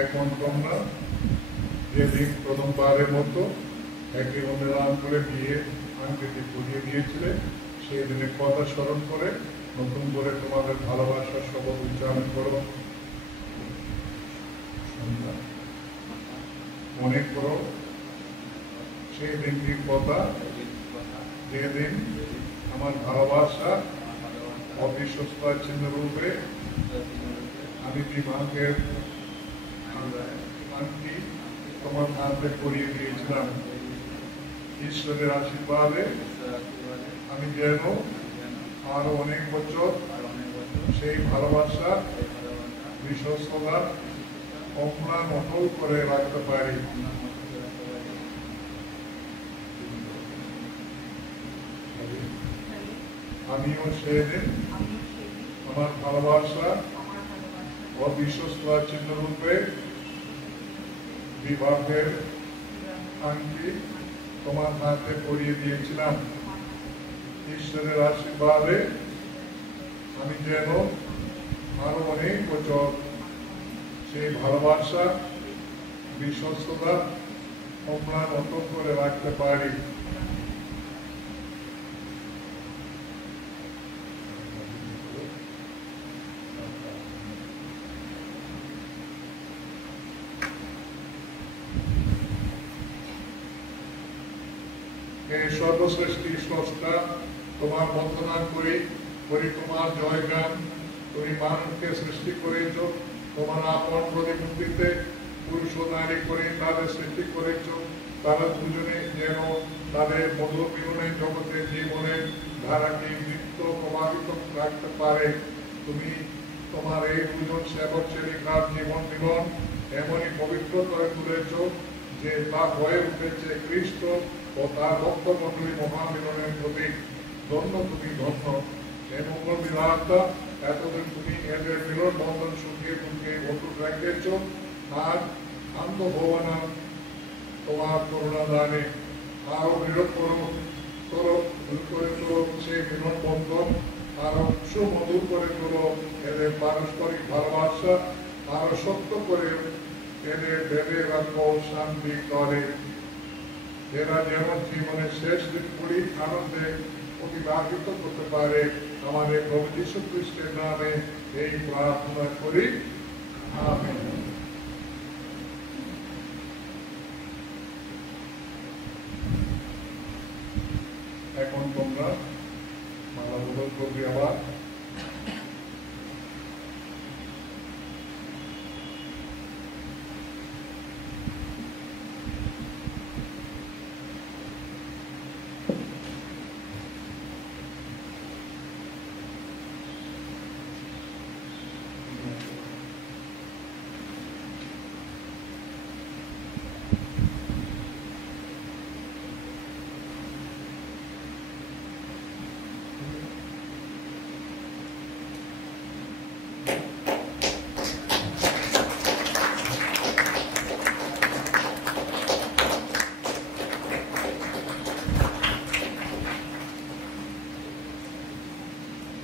এখন তোমরা যেদিন প্রথমবারের মতো একে অন্যের আঙুলে বিয়ে আংটিটি পরিয়ে দিয়েছিলে সেই দিনের কথা স্মরণ করে নতুন করে তোমাদের ভালোবাসার শপথ উচ্চারণ করো। মনে করো সেই দিনটির কথা যেদিন আমার ভালোবাসা অবিশ্বস্তার চিহ্ন রূপে আমি বিবাহের আংটি তোমার হাতে পরিয়ে দিয়েছিলাম। ঈশ্বরের আশীর্বাদে আমি যেন আরো অনেক বছর সেই ভালোবাসা বিশ্বস্ততা অম্লান অটল করে রাখতে পারি। আমিও সেদিন আমার ভালোবাসা অবিশ্বস্তার চিহ্ন রূপে বিবাহের আংটি তোমার হাতে পরিয়ে দিয়েছিলাম। ঈশ্বরের আশীর্বাদে আমি যেন আরো অনেক বছর সেই ভালোবাসা বিশ্বস্ততা অম্লান অটল করে রাখতে পারি। সর্বশ্রেষ্ঠ স্রষ্টা তোমার বন্দনা করি তোমার জয়গান। তুমি মানুষকে সৃষ্টি করেছ তোমার আপন প্রতিমূর্তিতে, পুরুষ ও নারী করে তাদের সৃষ্টি করেছ। তারা দুজনে যেন তাদের মধুর মিলনের জগতে জীবনের ধারাকে নৃত্য প্রভাবিত রাখতে পারে। তুমি তোমার এই দুজন সেবক সেবিকার জীবন মিলন এমনই পবিত্র করে তুলেছ যে তা হয়ে উঠেছে খ্রিস্ট ও তার ভক্ত মন্ডলী মহামিলনের প্রতীক। ধন্য তুমি, ধন্য হে মঙ্গল বিধাতা, এতদিন তুমি এদের মিলন বন্ধন শুকিয়ে ফুকিয়ে অটুট রেখেছ। আর আন্ত ভবনা তোমার করুণা দানে আরো দৃঢ় করে তোলো সেই মিলন বন্ধন, আরো সুমধুর করে তোলো এদের পারস্পরিক ভালোবাসা, আরো শক্ত করে এদের বেঁধে রাখো শান্তি করে। এরা যেমন জীবনের শেষ দিনগুলি আনন্দে অতিবাহিত করতে পারে, আমাদের প্রভু যীশু খ্রিস্টের নামে এই প্রার্থনা করি, আমেন। এখন তোমরা মালা বদল করবি আবার।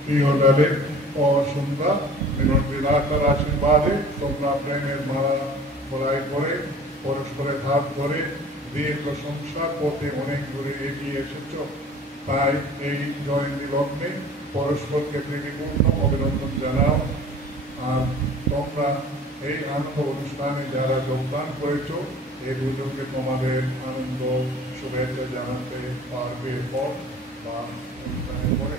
প্রিয় দাদের ও সন্ধ্যা মিলন বিধাতার আশীর্বাদে তোমরা প্রেমের মালা বড়াই করে পরস্পরের হাত ধরে দীর্ঘ সংসার পথে অনেক দূরে এগিয়ে এসেছ। তাই এই জয়ন্তী লগ্নে পরস্পরকে প্রীতিপূর্ণ অভিনন্দন জানাও। আর তোমরা এই আনন্দ অনুষ্ঠানে যারা যোগদান করেছ এই দুজনকে তোমাদের আনন্দ শুভেচ্ছা জানাতে পারবে পর বা অনুষ্ঠানের পরে।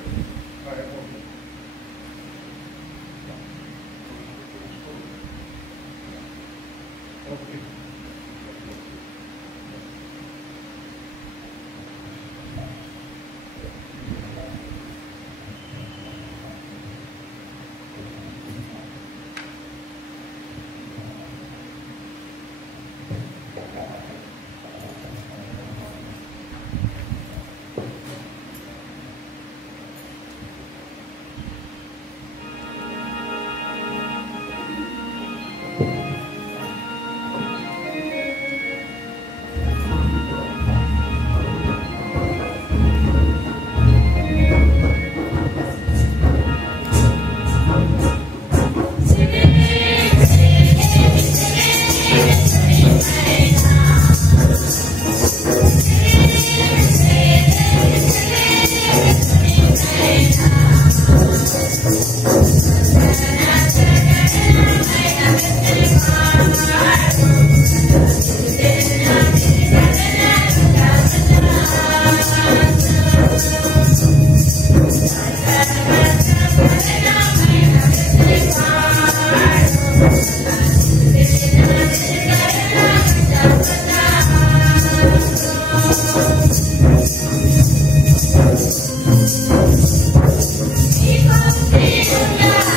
Yeah.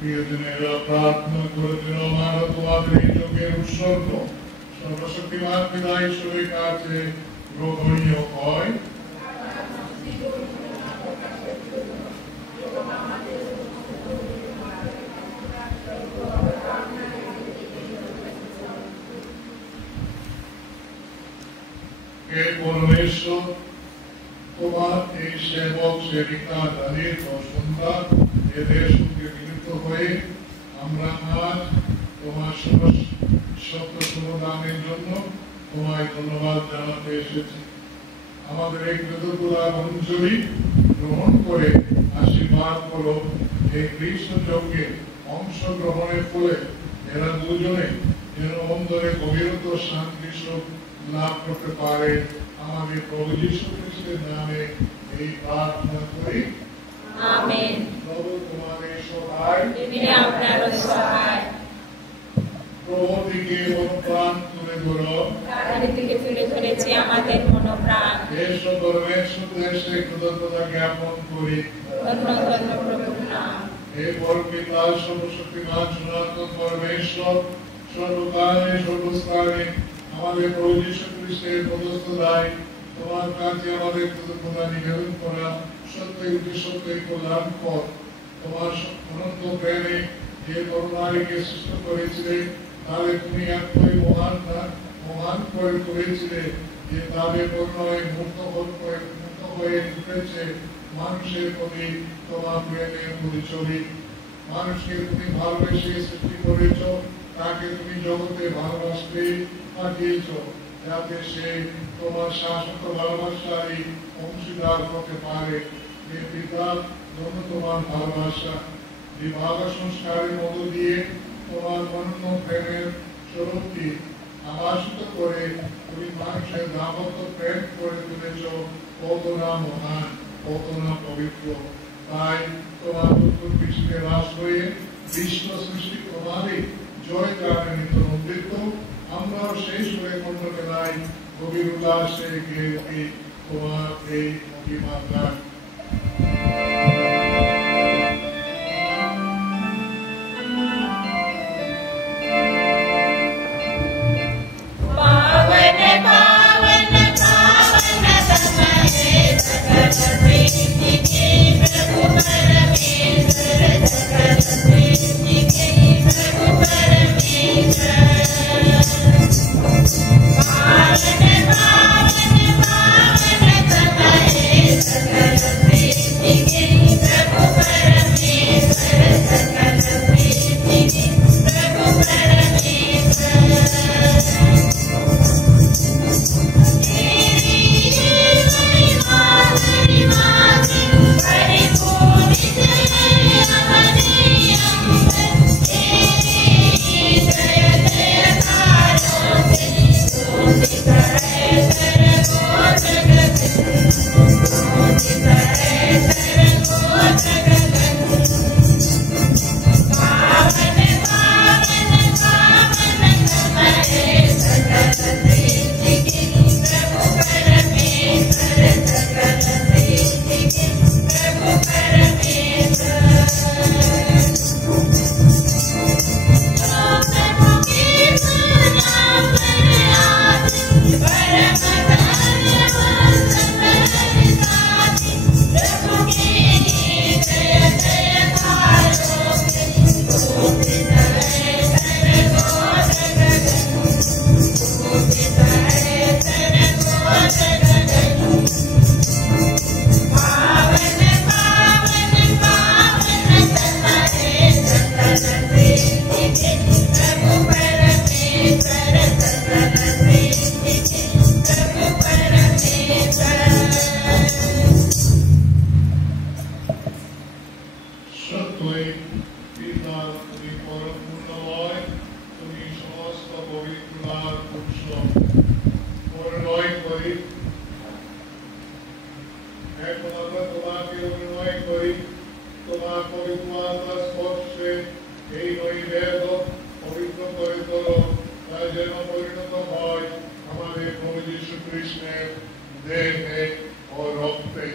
প্রিয়জনেরা প্রার্থনা করে যেন আমরা তোমাদের এই যজ্ঞের উৎসর্গ সর্বশক্তিমান পিতা ঈশ্বরের কাছে গ্রহণীয় হয়। হে পরমেশ্বর, তোমার এই সেবক সেবিকা যাদের সন্তান এদের সঙ্গে মিলিত হয়ে আমরা আজ তোমার সত্য সমাধানের জন্য তোমায় ধন্যবাদ জানাতে এসেছি। আমাদের এই কৃতজ্ঞতা অঞ্জলি গ্রহণ করে আশীর্বাদ করো এই কৃষ্ণ যজ্ঞে অংশগ্রহণের ফলে এরা দুজনে যেন অন্তরে গভীরত শান্তি সুখ লাভ করতে পারে। আমাদের প্রভু যীশু খ্রিস্টের নামে এই প্রার্থনা করি, আমেন। প্রভু তোমাদের সহায়, তিনি আপনার সহায়। প্রভুর দিকে মনোপ্রাণ তুলে ধরো, তার দিকে তুলে ধরেছে আমাদের মনোপ্রাণ। এসো পরমেশ্বর দেশে কৃতজ্ঞতা জ্ঞাপন করি। ধন্য ধন্য প্রভুর নাম। হে পরমপিতা সর্বশক্তিমান সনাতন পরমেশ্বর, সর্বকালে সর্বস্থানে আমাদের প্রভু যীশু খ্রিস্টের পদস্থলায় তোমার কাছে আমাদের কৃতজ্ঞতা নিবেদন করা সত্যই সত্যই কল্যাণ পথ। তোমার অনন্ত প্রেমে যে করুণাকে সৃষ্টি করেছিলে তাহলে তুমি এতই মহান করে তুলেছিলে যে তাদের করুণায় মুক্ত হয়ে উঠেছে মানুষের প্রতি তোমার প্রেমের পরিচয়। মানুষকে তুমি ভালোবেসে সৃষ্টি করেছ, তাকে তুমি জগতে ভালোবাসতে পাঠিয়েছ যাতে সে তোমার শাশ্বত ভালোবাসারই অংশীদার হতে পারে। হে পিতা, জন্য তোমার ভালোবাসা বিবাহ সংস্কারের মধ্য দিয়ে তোমার অনন্য প্রেমের স্বরূপটি আবাসিত করে তুমি মানুষের দাম্পত্য প্রেম করে তুলেছ কত না মহান, কত না পবিত্র। তাই তোমার উত্তর পৃষ্ঠে বাস হয়ে বিশ্ব সৃষ্টি তোমারই জয় গানে নিত্য নন্দিত। আমরাও সেই সুরে কণ্ঠবেলায় গভীর উল্লাসে গিয়ে উঠি তোমার এই মহিমা গান। पावन पावन पावन समय তুমি পরম পূর্ণময়, তুমি সমস্ত পবিত্রতার উৎস। অনুনয় করি, একমাত্র তোমাকে অনুনয় করি, তোমার পবিত্রতার স্পর্শে এই নৈবেদ্য পবিত্র করে তোলো, তাই যেন পরিণত হয় আমাদের প্রভু যীশু খ্রিস্টের দেহে ও রক্তে।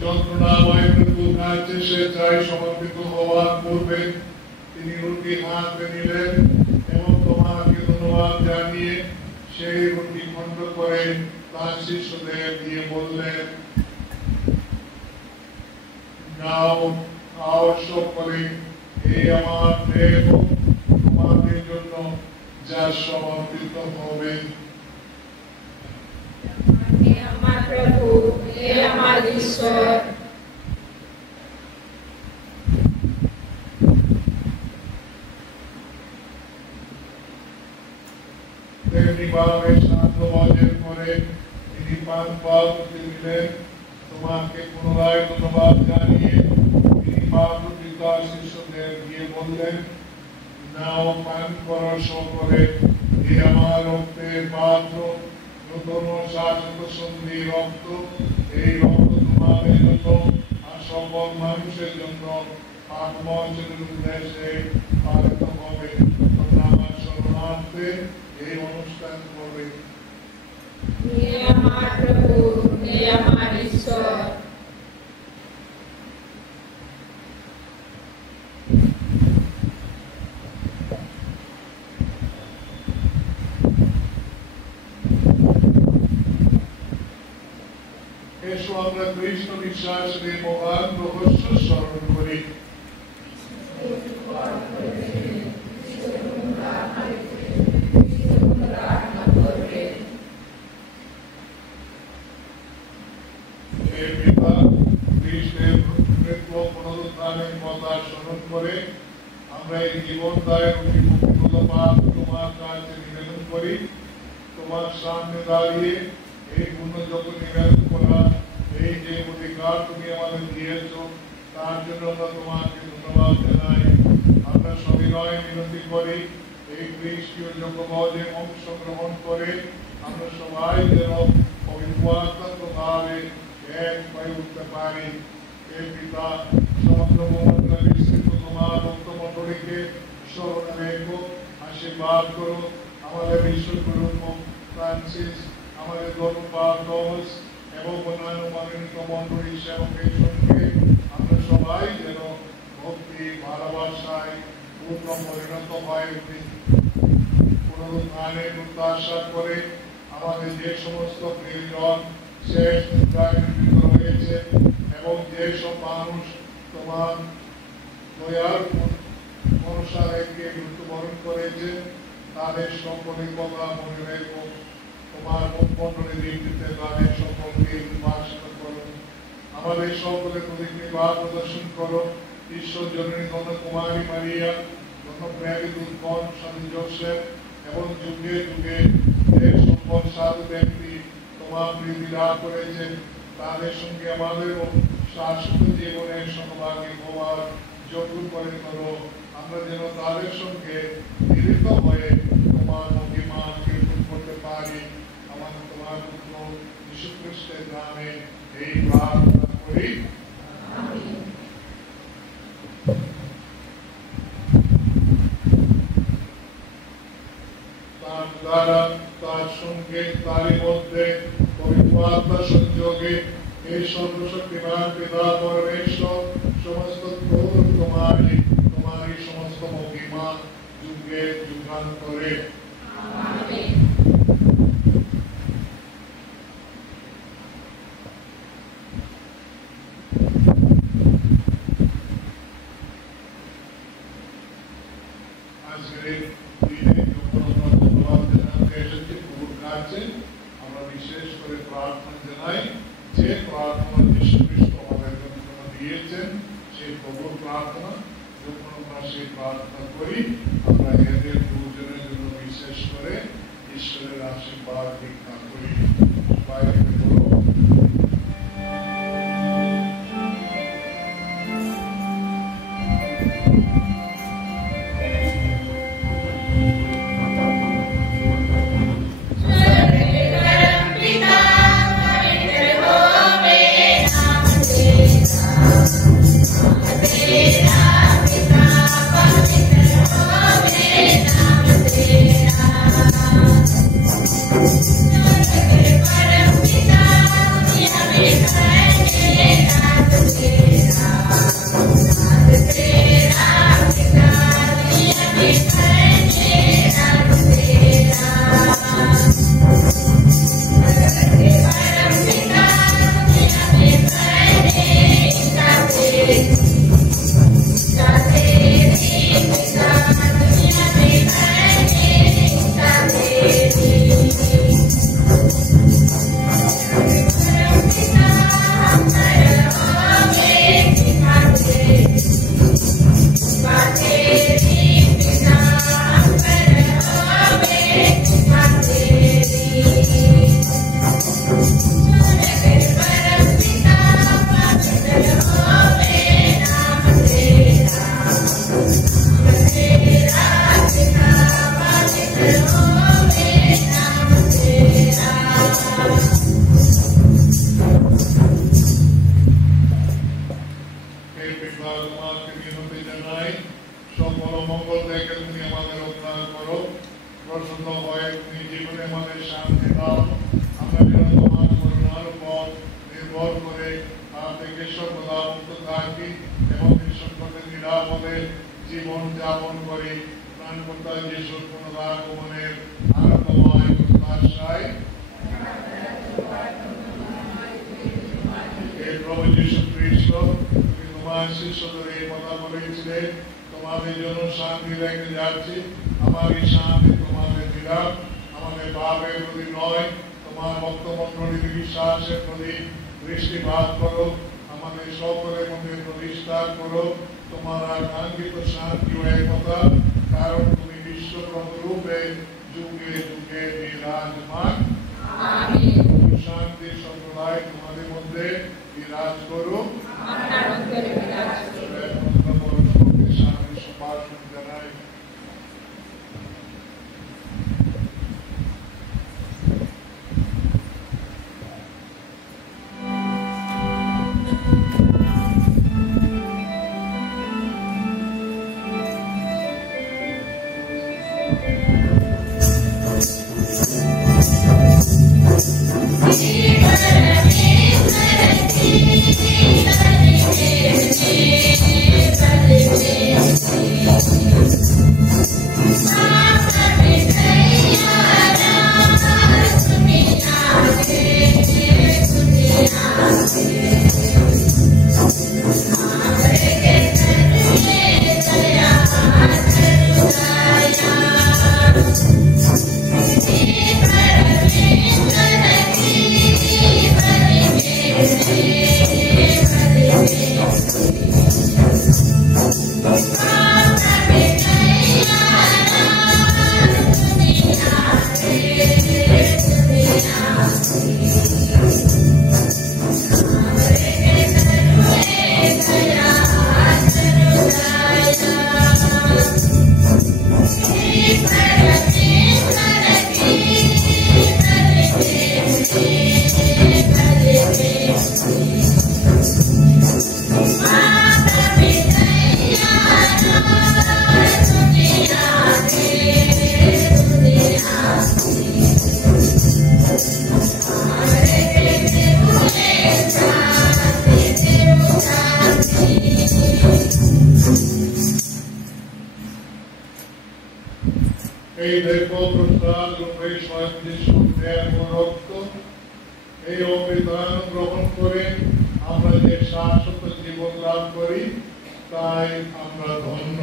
যন্ত্রণাময় মৃত্যুর কাছে স্বেচ্ছায় সমর্পিত হওয়ার পূর্বে তিনি রুটি হাতে নিলেন এবং তোমাকে ধন্যবাদ জানিয়ে সেই রুটি খণ্ড করে তার শিষ্যদের দিয়ে বললেন, নাও খাও সকলে, এই আমার দেহ তোমাদের জন্য যা সমর্পিত হবে। হে আমার প্রভু, হে আমার ঈশ্বর। তেমনি ভাবে শান্ত ভোজন করে তিনি পান পাত্রটি নিলেন, তোমাকে পুনরায় ধন্যবাদ জানিয়ে তিনি পাত্রটি তার শিষ্যদের দিয়ে বললেন, নাও পান করো সকলে, এ আমার রক্তের পাত্র, নতুন ও শাশ্বত সন্ধি রক্ত। এই রক্ত তোমাদের জন্য আর সকল মানুষের জন্য পাপমোচনের উদ্দেশ্যে পালিত হবে। তোমরা আমার শরণার্থে এই অনুষ্ঠান করবে। হে আমার প্রভু, হে আমার ঈশ্বর। এসো আমরা কৃষ্ণ বিশ্বাসের মহান রহস্য স্মরণ করি। হে পিতা, কৃষ্ণের মৃত্যু পুনরুত্থানের কথা স্মরণ করে আমরা এই জীবনদায়ক মুক্তিপ্রদ পাপ তোমার কাছে নিবেদন করি। তোমার সামনে দাঁড়িয়ে এই পুণ্যযজ্ঞ নিবেদন করা, এই যে অধিকার তুমি আমাদের দিয়েছ, তার জন্য আমরা তোমাকে ধন্যবাদ জানাই। আমরা সবিনয় মিনতি করি, এই খ্রিস্টীয় যজ্ঞে অংশগ্রহণ করে আমরা সবাই যেন পবিত্রভাবে এক হয়ে উঠতে পারি। হে পিতা, সমগ্র মন্ডলে বিস্তৃত তোমার ভক্তমণ্ডলীকে স্মরণে রেখো, আশীর্বাদ করো। আমাদের বিশ্বগুরু ফ্রান্সিস, আমাদের ধর্মপাল টমাস এবং অন্যান্য মনোনীত মন্ডলী সেবকের সঙ্গে আমরা সবাই যেন ভক্তি ভালোবাসায় পূর্ণ পরিণত হয়ে উঠি। পুনরুত্থানের প্রত্যাশা করে আমাদের যে সমস্ত প্রিয়জন শেষ নিদ্রায় নিবৃত্ত হয়েছে এবং যেসব মানুষ তোমার দয়ার ভরসা রেখে মৃত্যুবরণ করেছে, তাদের সকলের কথা মনে রেখো। তোমার মুখমণ্ডলের দৃষ্টিতে তাদের সকলকে উদ্ভাসিত করো। আমাদের সকলের প্রতি কৃপা প্রদর্শন করো। ঈশ্বর জননী ধন্য কুমারী মারিয়া, ধন্য প্রেরিত উৎপন স্বামী জোসেফ এবং যুগে যুগে যে সকল সাধু ব্যক্তি তোমার প্রীতি লাভ করেছেন, তাদের সঙ্গে আমাদের শাশ্বত জীবনের সহভাগী হওয়ার যোগ্য করে করো। আমরা যেন তাদের সঙ্গে মিলিত হয়ে তোমার মহিমা কীর্তন করতে পারি। আমাদের তোমার পুত্র যীশু খ্রিস্টের নামে এই প্রার্থনা করি। তার দ্বারা, তার সঙ্গে, তারই মধ্যে পবিত্র আত্মা সংযোগে এই সর্বশক্তিমান পিতা পরমেশ্বর সমস্ত তোমারই সমস্ত মহিমা যুগে যুগান্তরে। আমেন। আজকের দিনে ধন্যবাদ জানাতে এসেছি প্রভুর কাছে। আমরা বিশেষ করে প্রার্থনা জানাই, যে প্রার্থনা যীশু খ্রিস্ট আমাদের জন্য দিয়েছেন সেই প্রভুর প্রার্থনা। যখন আমরা সেই প্রার্থনা করি, আমরা এদের দুজনের জন্য বিশেষ করে ঈশ্বরের আশীর্বাদ ভিক্ষা করি। সবাই বলো নির্ভর করে তা থেকে সর্বদা মুক্ত থাকি এবং এই সংকটে নিরাপদে জীবন যাপন করি প্রাণকর্তা যিশুর পুনরাগমনের আনন্দময় প্রত্যাশায় প্রভু যীশু খ্রিস্ট তুমি তোমার শিষ্যদের এই কথা বলেছিলে তোমাদের জন্য শান্তি রেখে যাচ্ছি আমার এই শান্তি তোমাদের দিলাম আমাদের পাপের প্রতি নয় তোমার ভক্তমণ্ডলীর বিশ্বাসের প্রতি দৃষ্টিপাত করো আমাদের সকলের মধ্যে প্রতিষ্ঠা করো তোমার আকাঙ্ক্ষিত শান্তি ও একতা কারণ তুমি বিশ্বপ্রভু রূপে যুগে যুগে বিরাজমান শান্তি সম্প্রদায় তোমাদের মধ্যে বিরাজ করো সম্ভাষণ জানাই এই দেখো প্রসাদ রূপে স্বয়ং যিশু দেহ ও রক্ত এই অমৃতান গ্রহণ করে আমরা যে শাশ্বত জীবন লাভ করি তাই আমরা ধন্য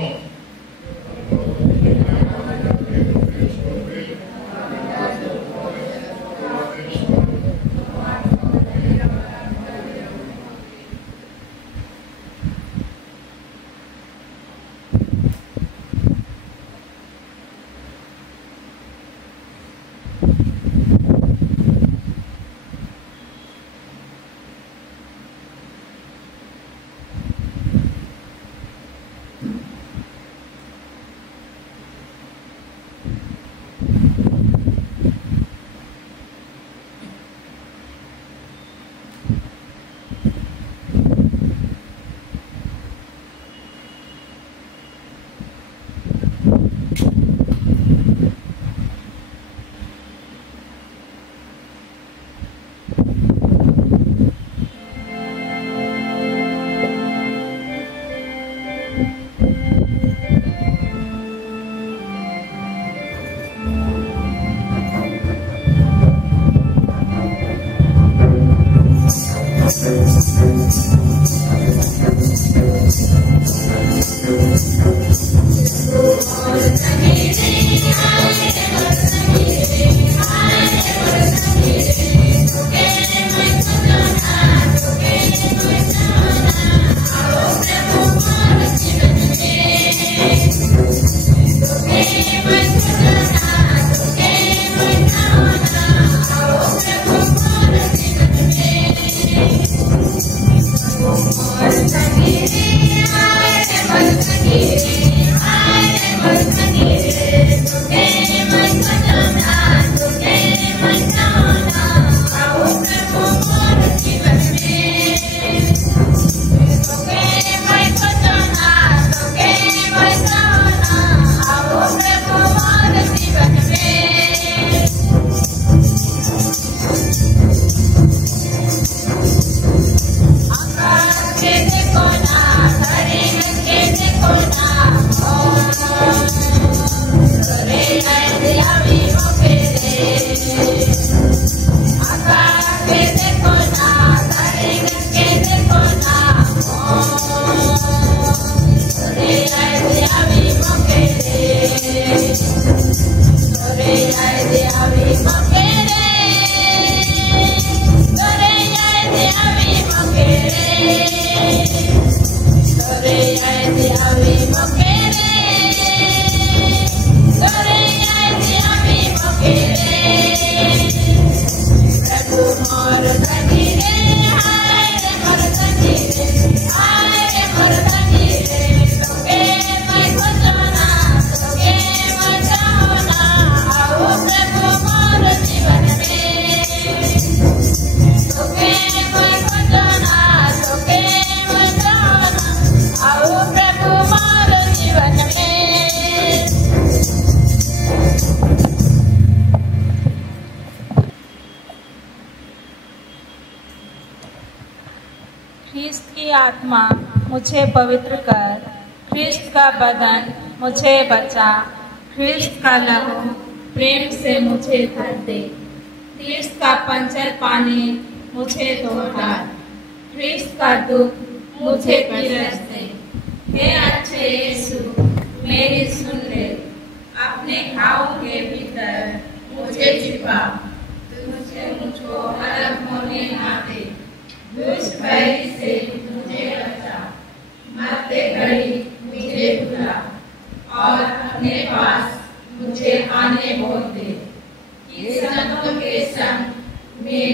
ख्रिस्त की आत्मा मुझे पवित्र कर, ख्रिस्त का बदन मुझे बचा, ख्रिस्त का लहू प्रेम से मुझे भर दे, ख्रिस्त का पंचर पानी मुझे धो डाल, ख्रिस्त का दुख मुझे पीरस दे। हे अच्छे यीशु मेरी सुन ले, अपने घाव के भीतर मुझे छिपा, तुझसे मुझको अलग होने ना दे, दुष्ट बैरी से मुझे बचा, मरते घड़ी मुझे बुला और अपने पास मुझे आने बोल दे, कि संतों के संग मैं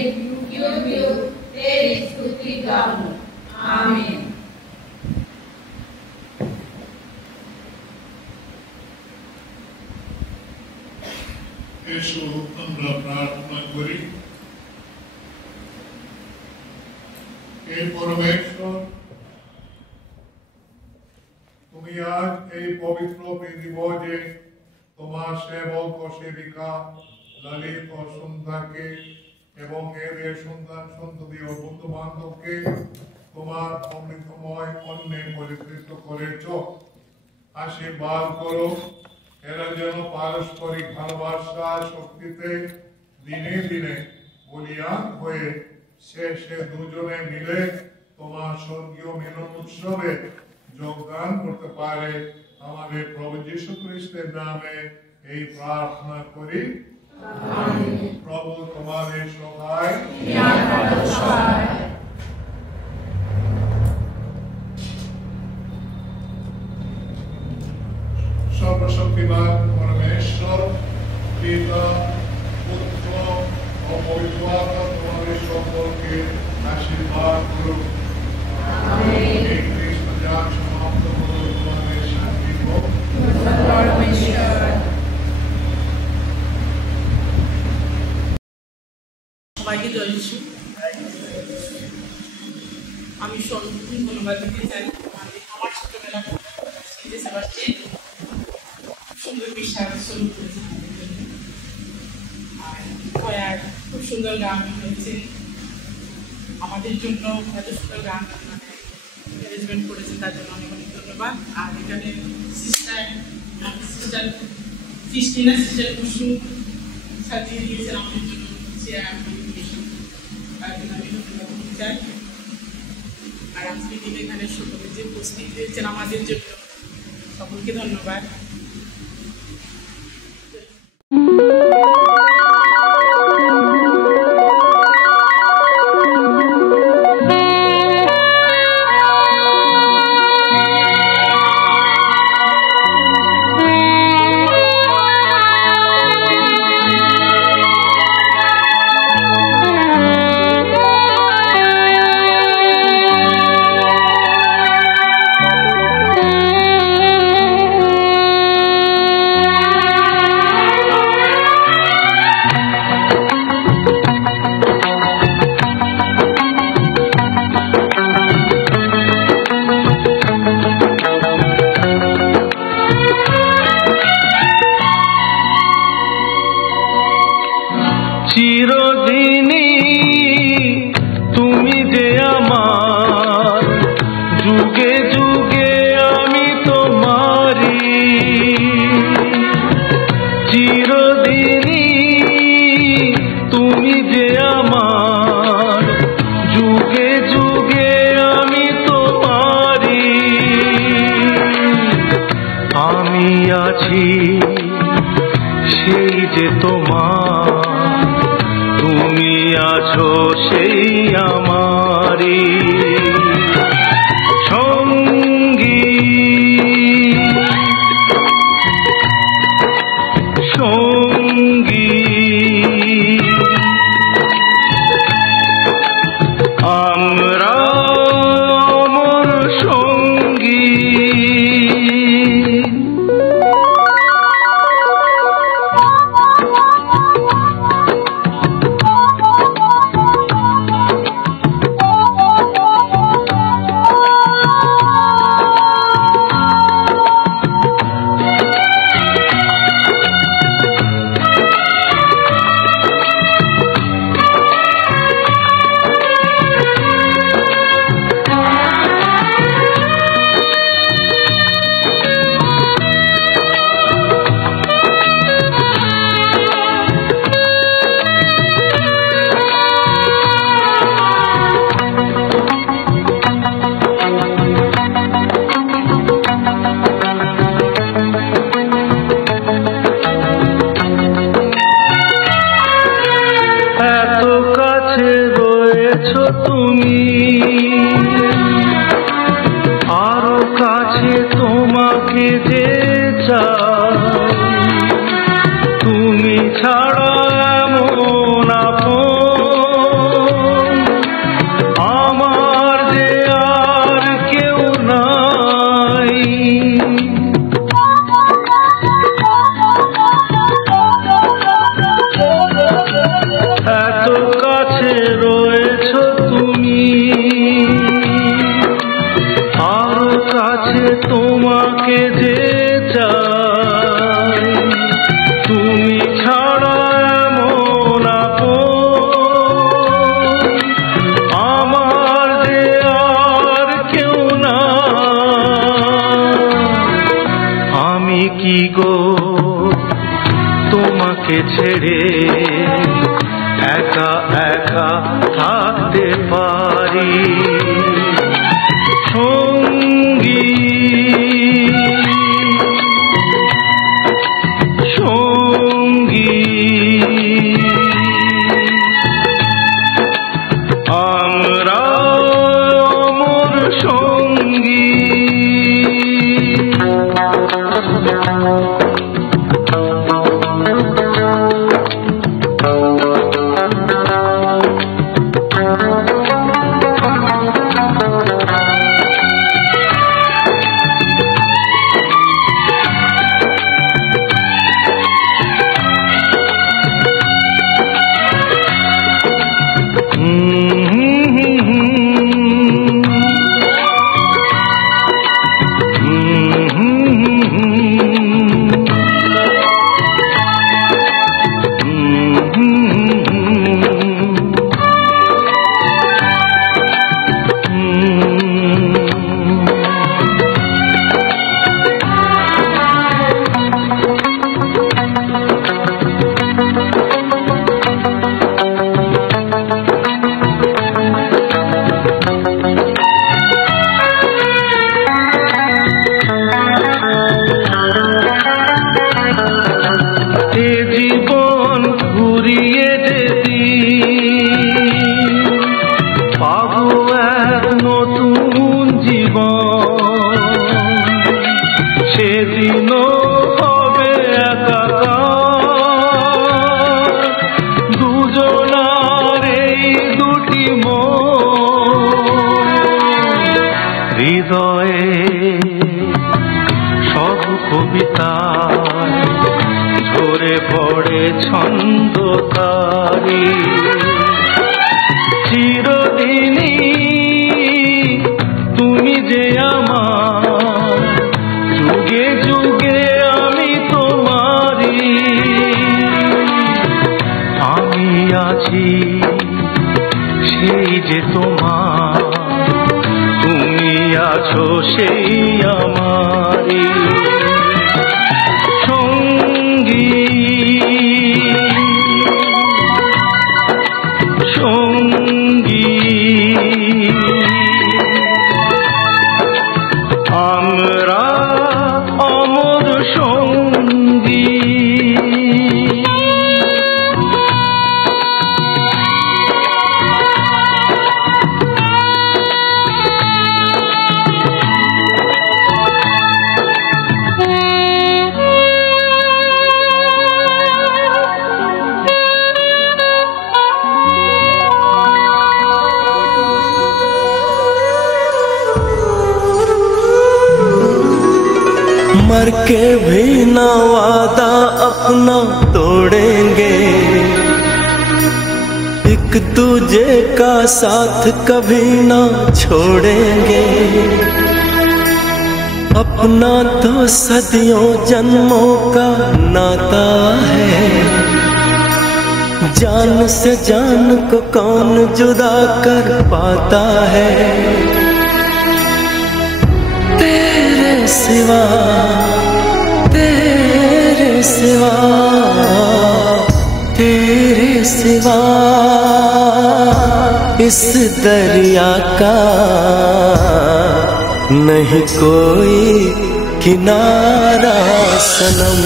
युग युग तेरी स्तुति गाऊं। आमीन। এসো আমরা প্রার্থনা করি। হে পরমেশ্বর, তুমি আজ এই পবিত্র দিবসে তোমার সেবক ও সেবিকা ললিত ও সন্ধ্যাকে এবং এদের সন্তান সন্ততি ও বন্ধু বান্ধবকে তোমার অমৃতময় অন্নে পরিতৃপ্ত করেছ। আশীর্বাদ করো, এরা যেন পারস্পরিক ভালোবাসা শক্তিতে দিনে দিনে বলিয়ান হয়ে শেষে দুজনে মিলে তোমার স্বর্গীয় মিলন উৎসবে যোগদান করতে পারে। আমাদের প্রভু যীশু খ্রিস্টের নামে এই প্রার্থনা করি। প্রভু তোমাদের সহায়। সর্বশক্তিমান পরমেশ্বর পিতা পুত্র ও পবিত্র আত্মা তোমাদের সকলকে আশীর্বাদ করুন। এই খ্রিস্ট যান সমাপ্ত হল তোমাদের শান্তি হোক। সবাইকে জয় যিশু। আমি সর্বপ্রথম ধন্যবাদ দিতে চাই আমার ছোটবেলা সুন্দর বিশ্বাস শুরু করেছে আর খুব সুন্দর গান হয়েছে আমাদের জন্য, এত সুন্দর গান অ্যারেঞ্জমেন্ট করেছে তার জন্য অনেক অনেক ধন্যবাদ। আর এখানে সিস্টার ক্রিস্টিনা, সিস্টার কুসু সাজিয়ে দিয়েছেন আমাদের জন্য চেয়ার, তার জন্য আমি ধন্যবাদ দিতে চাই। আর আজকে দিনে এখানে সকলে যে উপস্থিত হয়েছেন আমাদের জন্য সকলকে ধন্যবাদ। তুমি, আরো কাছে তোমাকে যে চাই, তুমি ছাড়া এমন আপন আমার যে আর কেউ নাই। এত কাছে রয়েছ তুমি, আরো কাছে তোমাকে যে চাই, তুমি ছাড়া এমন আপন আমার যে আর কেউ না। আমি কি গো তোমাকে ছেড়ে একা একা থাকতে পারি? সঙ্গী সঙ্গী আমরা অমর সঙ্গী। জীবন ঘুরিয়ে যেতি পাবো এক নতুন জীবন, সেদিনও হবে একাকার দুজনার এই দুটি মন। হৃদয়ে সব কবিতা ঝরে পড়ে ছন্দকারী, চিরদিনই তুমি যে আমার, যুগে যুগে আমি তোমারি। আমি আছি সেই যে তোমার, তুমি আছো সেই আমারি। সঙ্গী সঙ্গী আমরা অমর সঙ্গী। मर के भी ना वादा अपना तोड़ेंगे, एक दूजे का साथ कभी ना छोड़ेंगे। अपना तो सदियों जन्मों का नाता है, जान से जान को कौन जुदा कर पाता है। तेरे सिवा तेरे सिवा तेरे सिवा इस दरिया का नहीं कोई किनारा सनम,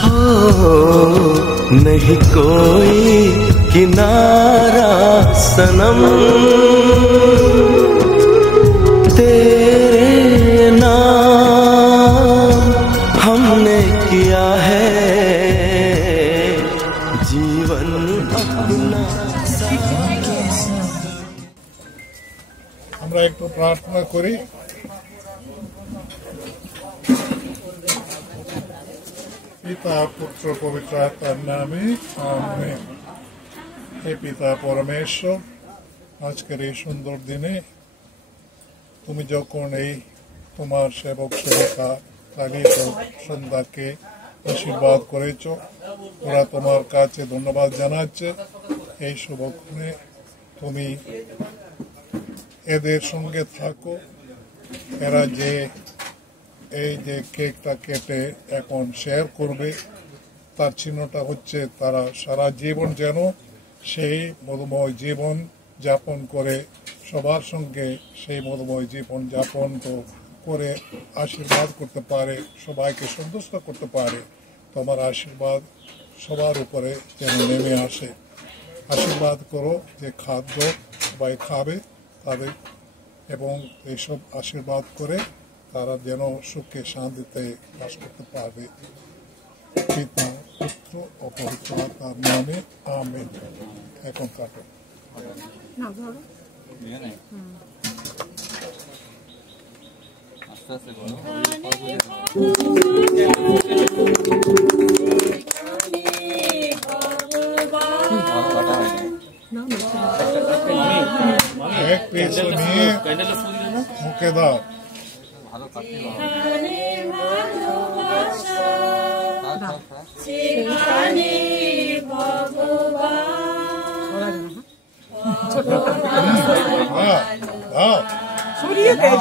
हो नहीं कोई किनारा सनम, तेरे नाम हमने किया है जीवन अपना। আমরা একটু প্রার্থনা করি। পিতা পুত্র পবিত্র আত্মার নামে আমেন। হে পিতা পরমেশ্বর, আজকের এই সুন্দর দিনে তুমি যখন এই তোমার সেবক সেবিকা তালিত সন্ধ্যাকে আশীর্বাদ করেছ, ওরা তোমার কাছে ধন্যবাদ জানাচ্ছে। এই শুভক্ষণে তুমি এদের সঙ্গে থাকো। এরা যে এই যে কেকটা কেটে এখন শেয়ার করবে, তার চিহ্নটা হচ্ছে তারা সারা জীবন যেন সেই মধুময় জীবন যাপন করে সবার সঙ্গে সেই মধুময় জীবন যাপন করে আশীর্বাদ করতে পারে, সবাইকে সন্তুষ্ট করতে পারে। তোমার আশীর্বাদ সবার উপরে যেন নেমে আসে। আশীর্বাদ করো যে খাদ্য সবাই খাবে তাদের, এবং এইসব আশীর্বাদ করে তারা যেন সুখে শান্তিতে বাস করতে পারবে। পিতা পুত্র ও পবিত্র আত্মার নামে আমেন। এখন কাটো। এক পিস নিয়ে মুখে দাও। সরিয়ে দেয়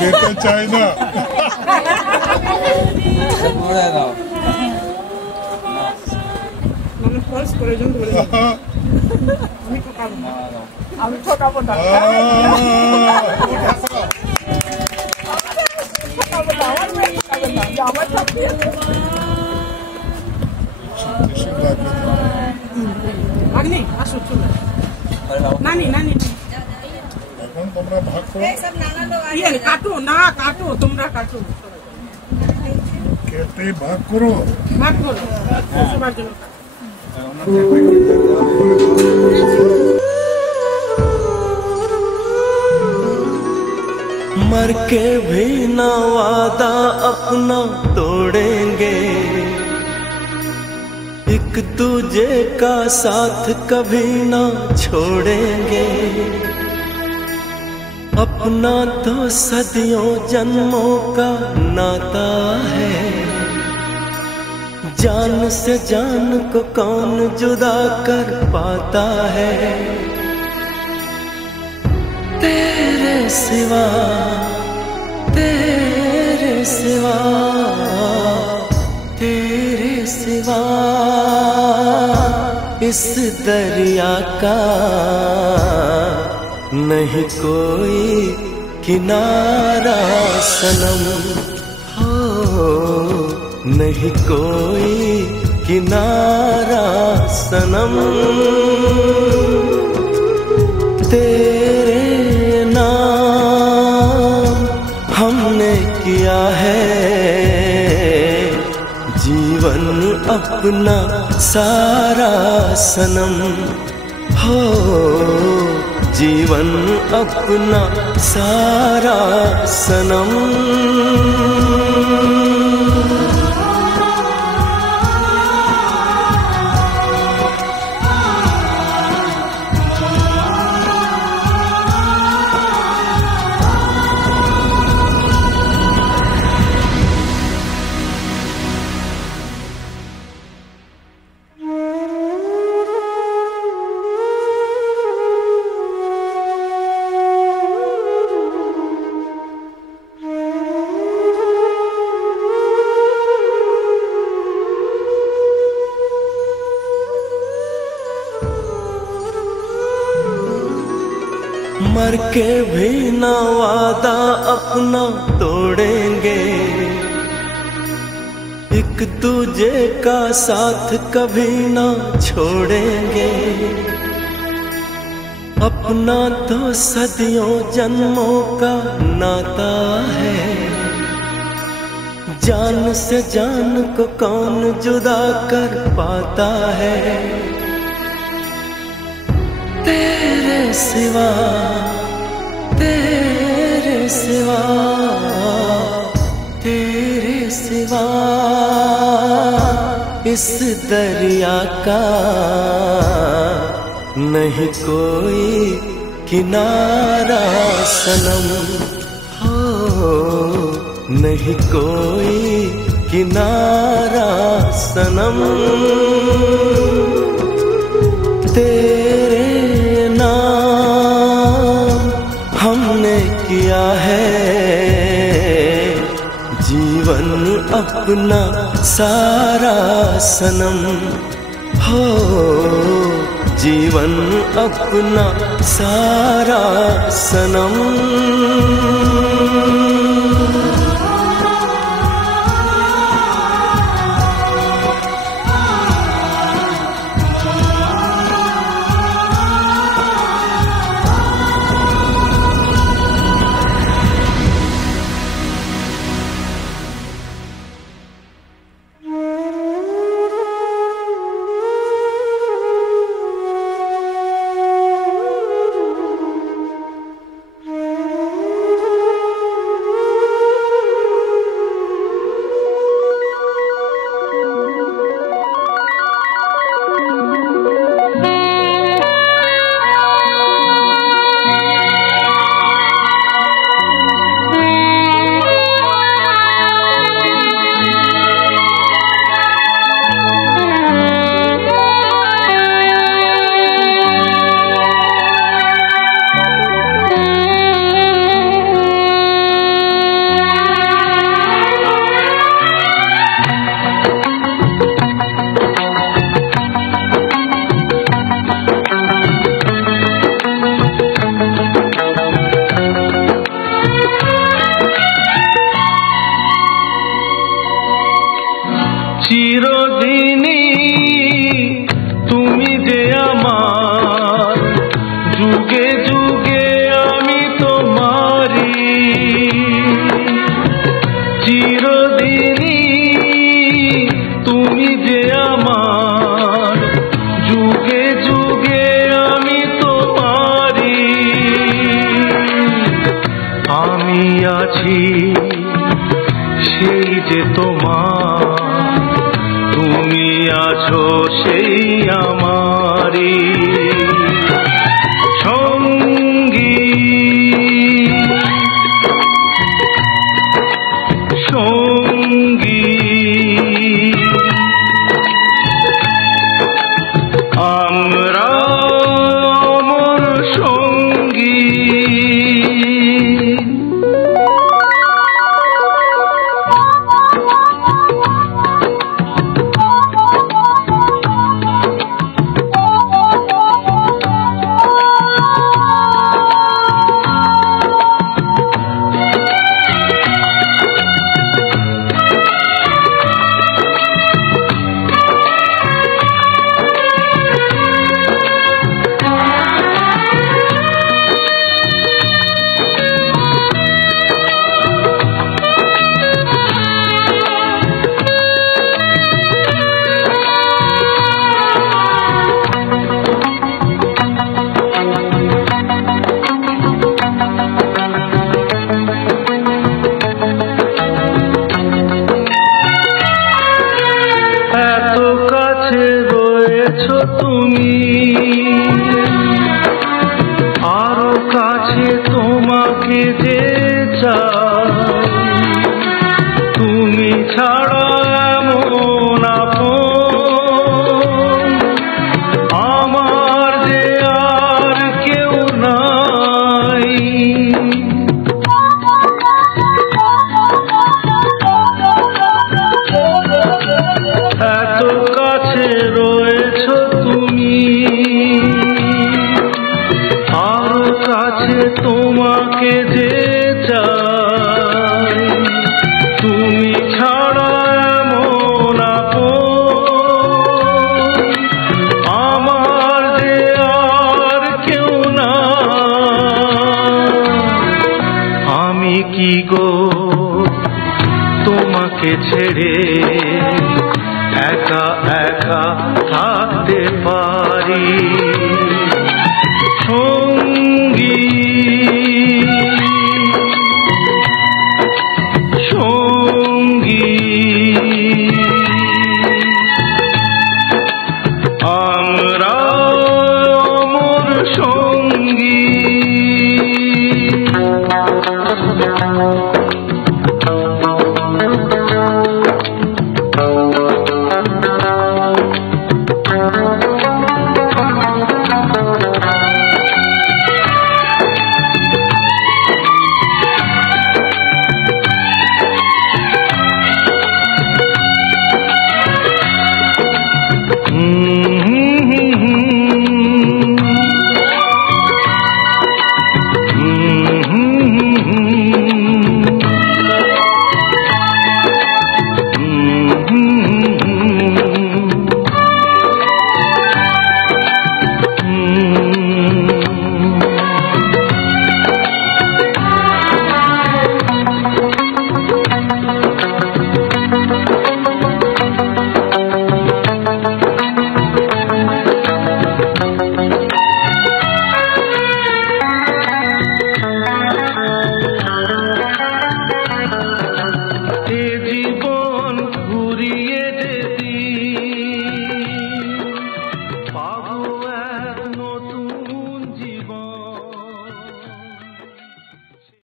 দিতে চাই না। আমি ঠকাবো না। এখন তোমরা ভাগ করো। কাটো না, কাটো তোমরা, কাটো কেটে ভাগ করো। ভাগ করো সবার জন্য। मर के भी ना वादा अपना तोड़ेंगे, एक दूजे का साथ कभी ना छोड़ेंगे। अपना तो सदियों जन्मों का नाता है, जान से जान को कौन जुदा कर पाता है। तेरे सिवा, तेरे सिवा, तेरे सिवा इस दरिया का नहीं कोई किनारा सनम, हो नहीं कोई किनारा सनम। तेरे नाम हमने किया है जीवन अपना सारा सनम, हो जीवन अपना सारा सनम। मर के भी ना वादा अपना तोड़ेंगे, एक दूजे का साथ कभी ना छोड़ेंगे। अपना तो सदियों जन्मों का नाता है, जान से जान को कौन जुदा कर पाता है। तेरे सिवा, तेरे सिवा, तेरे सिवा इस दरिया का नहीं कोई किनारा सनम, हो नहीं कोई किनारा सनम। तेरे नाम हमने किया है जीवन अपना सारा सनम, हो जीवन अपना सारा सनम। ছেড়ে একা একা থাকতে পারি। সঙ্গী সঙ্গী আমরা অমর সঙ্গী।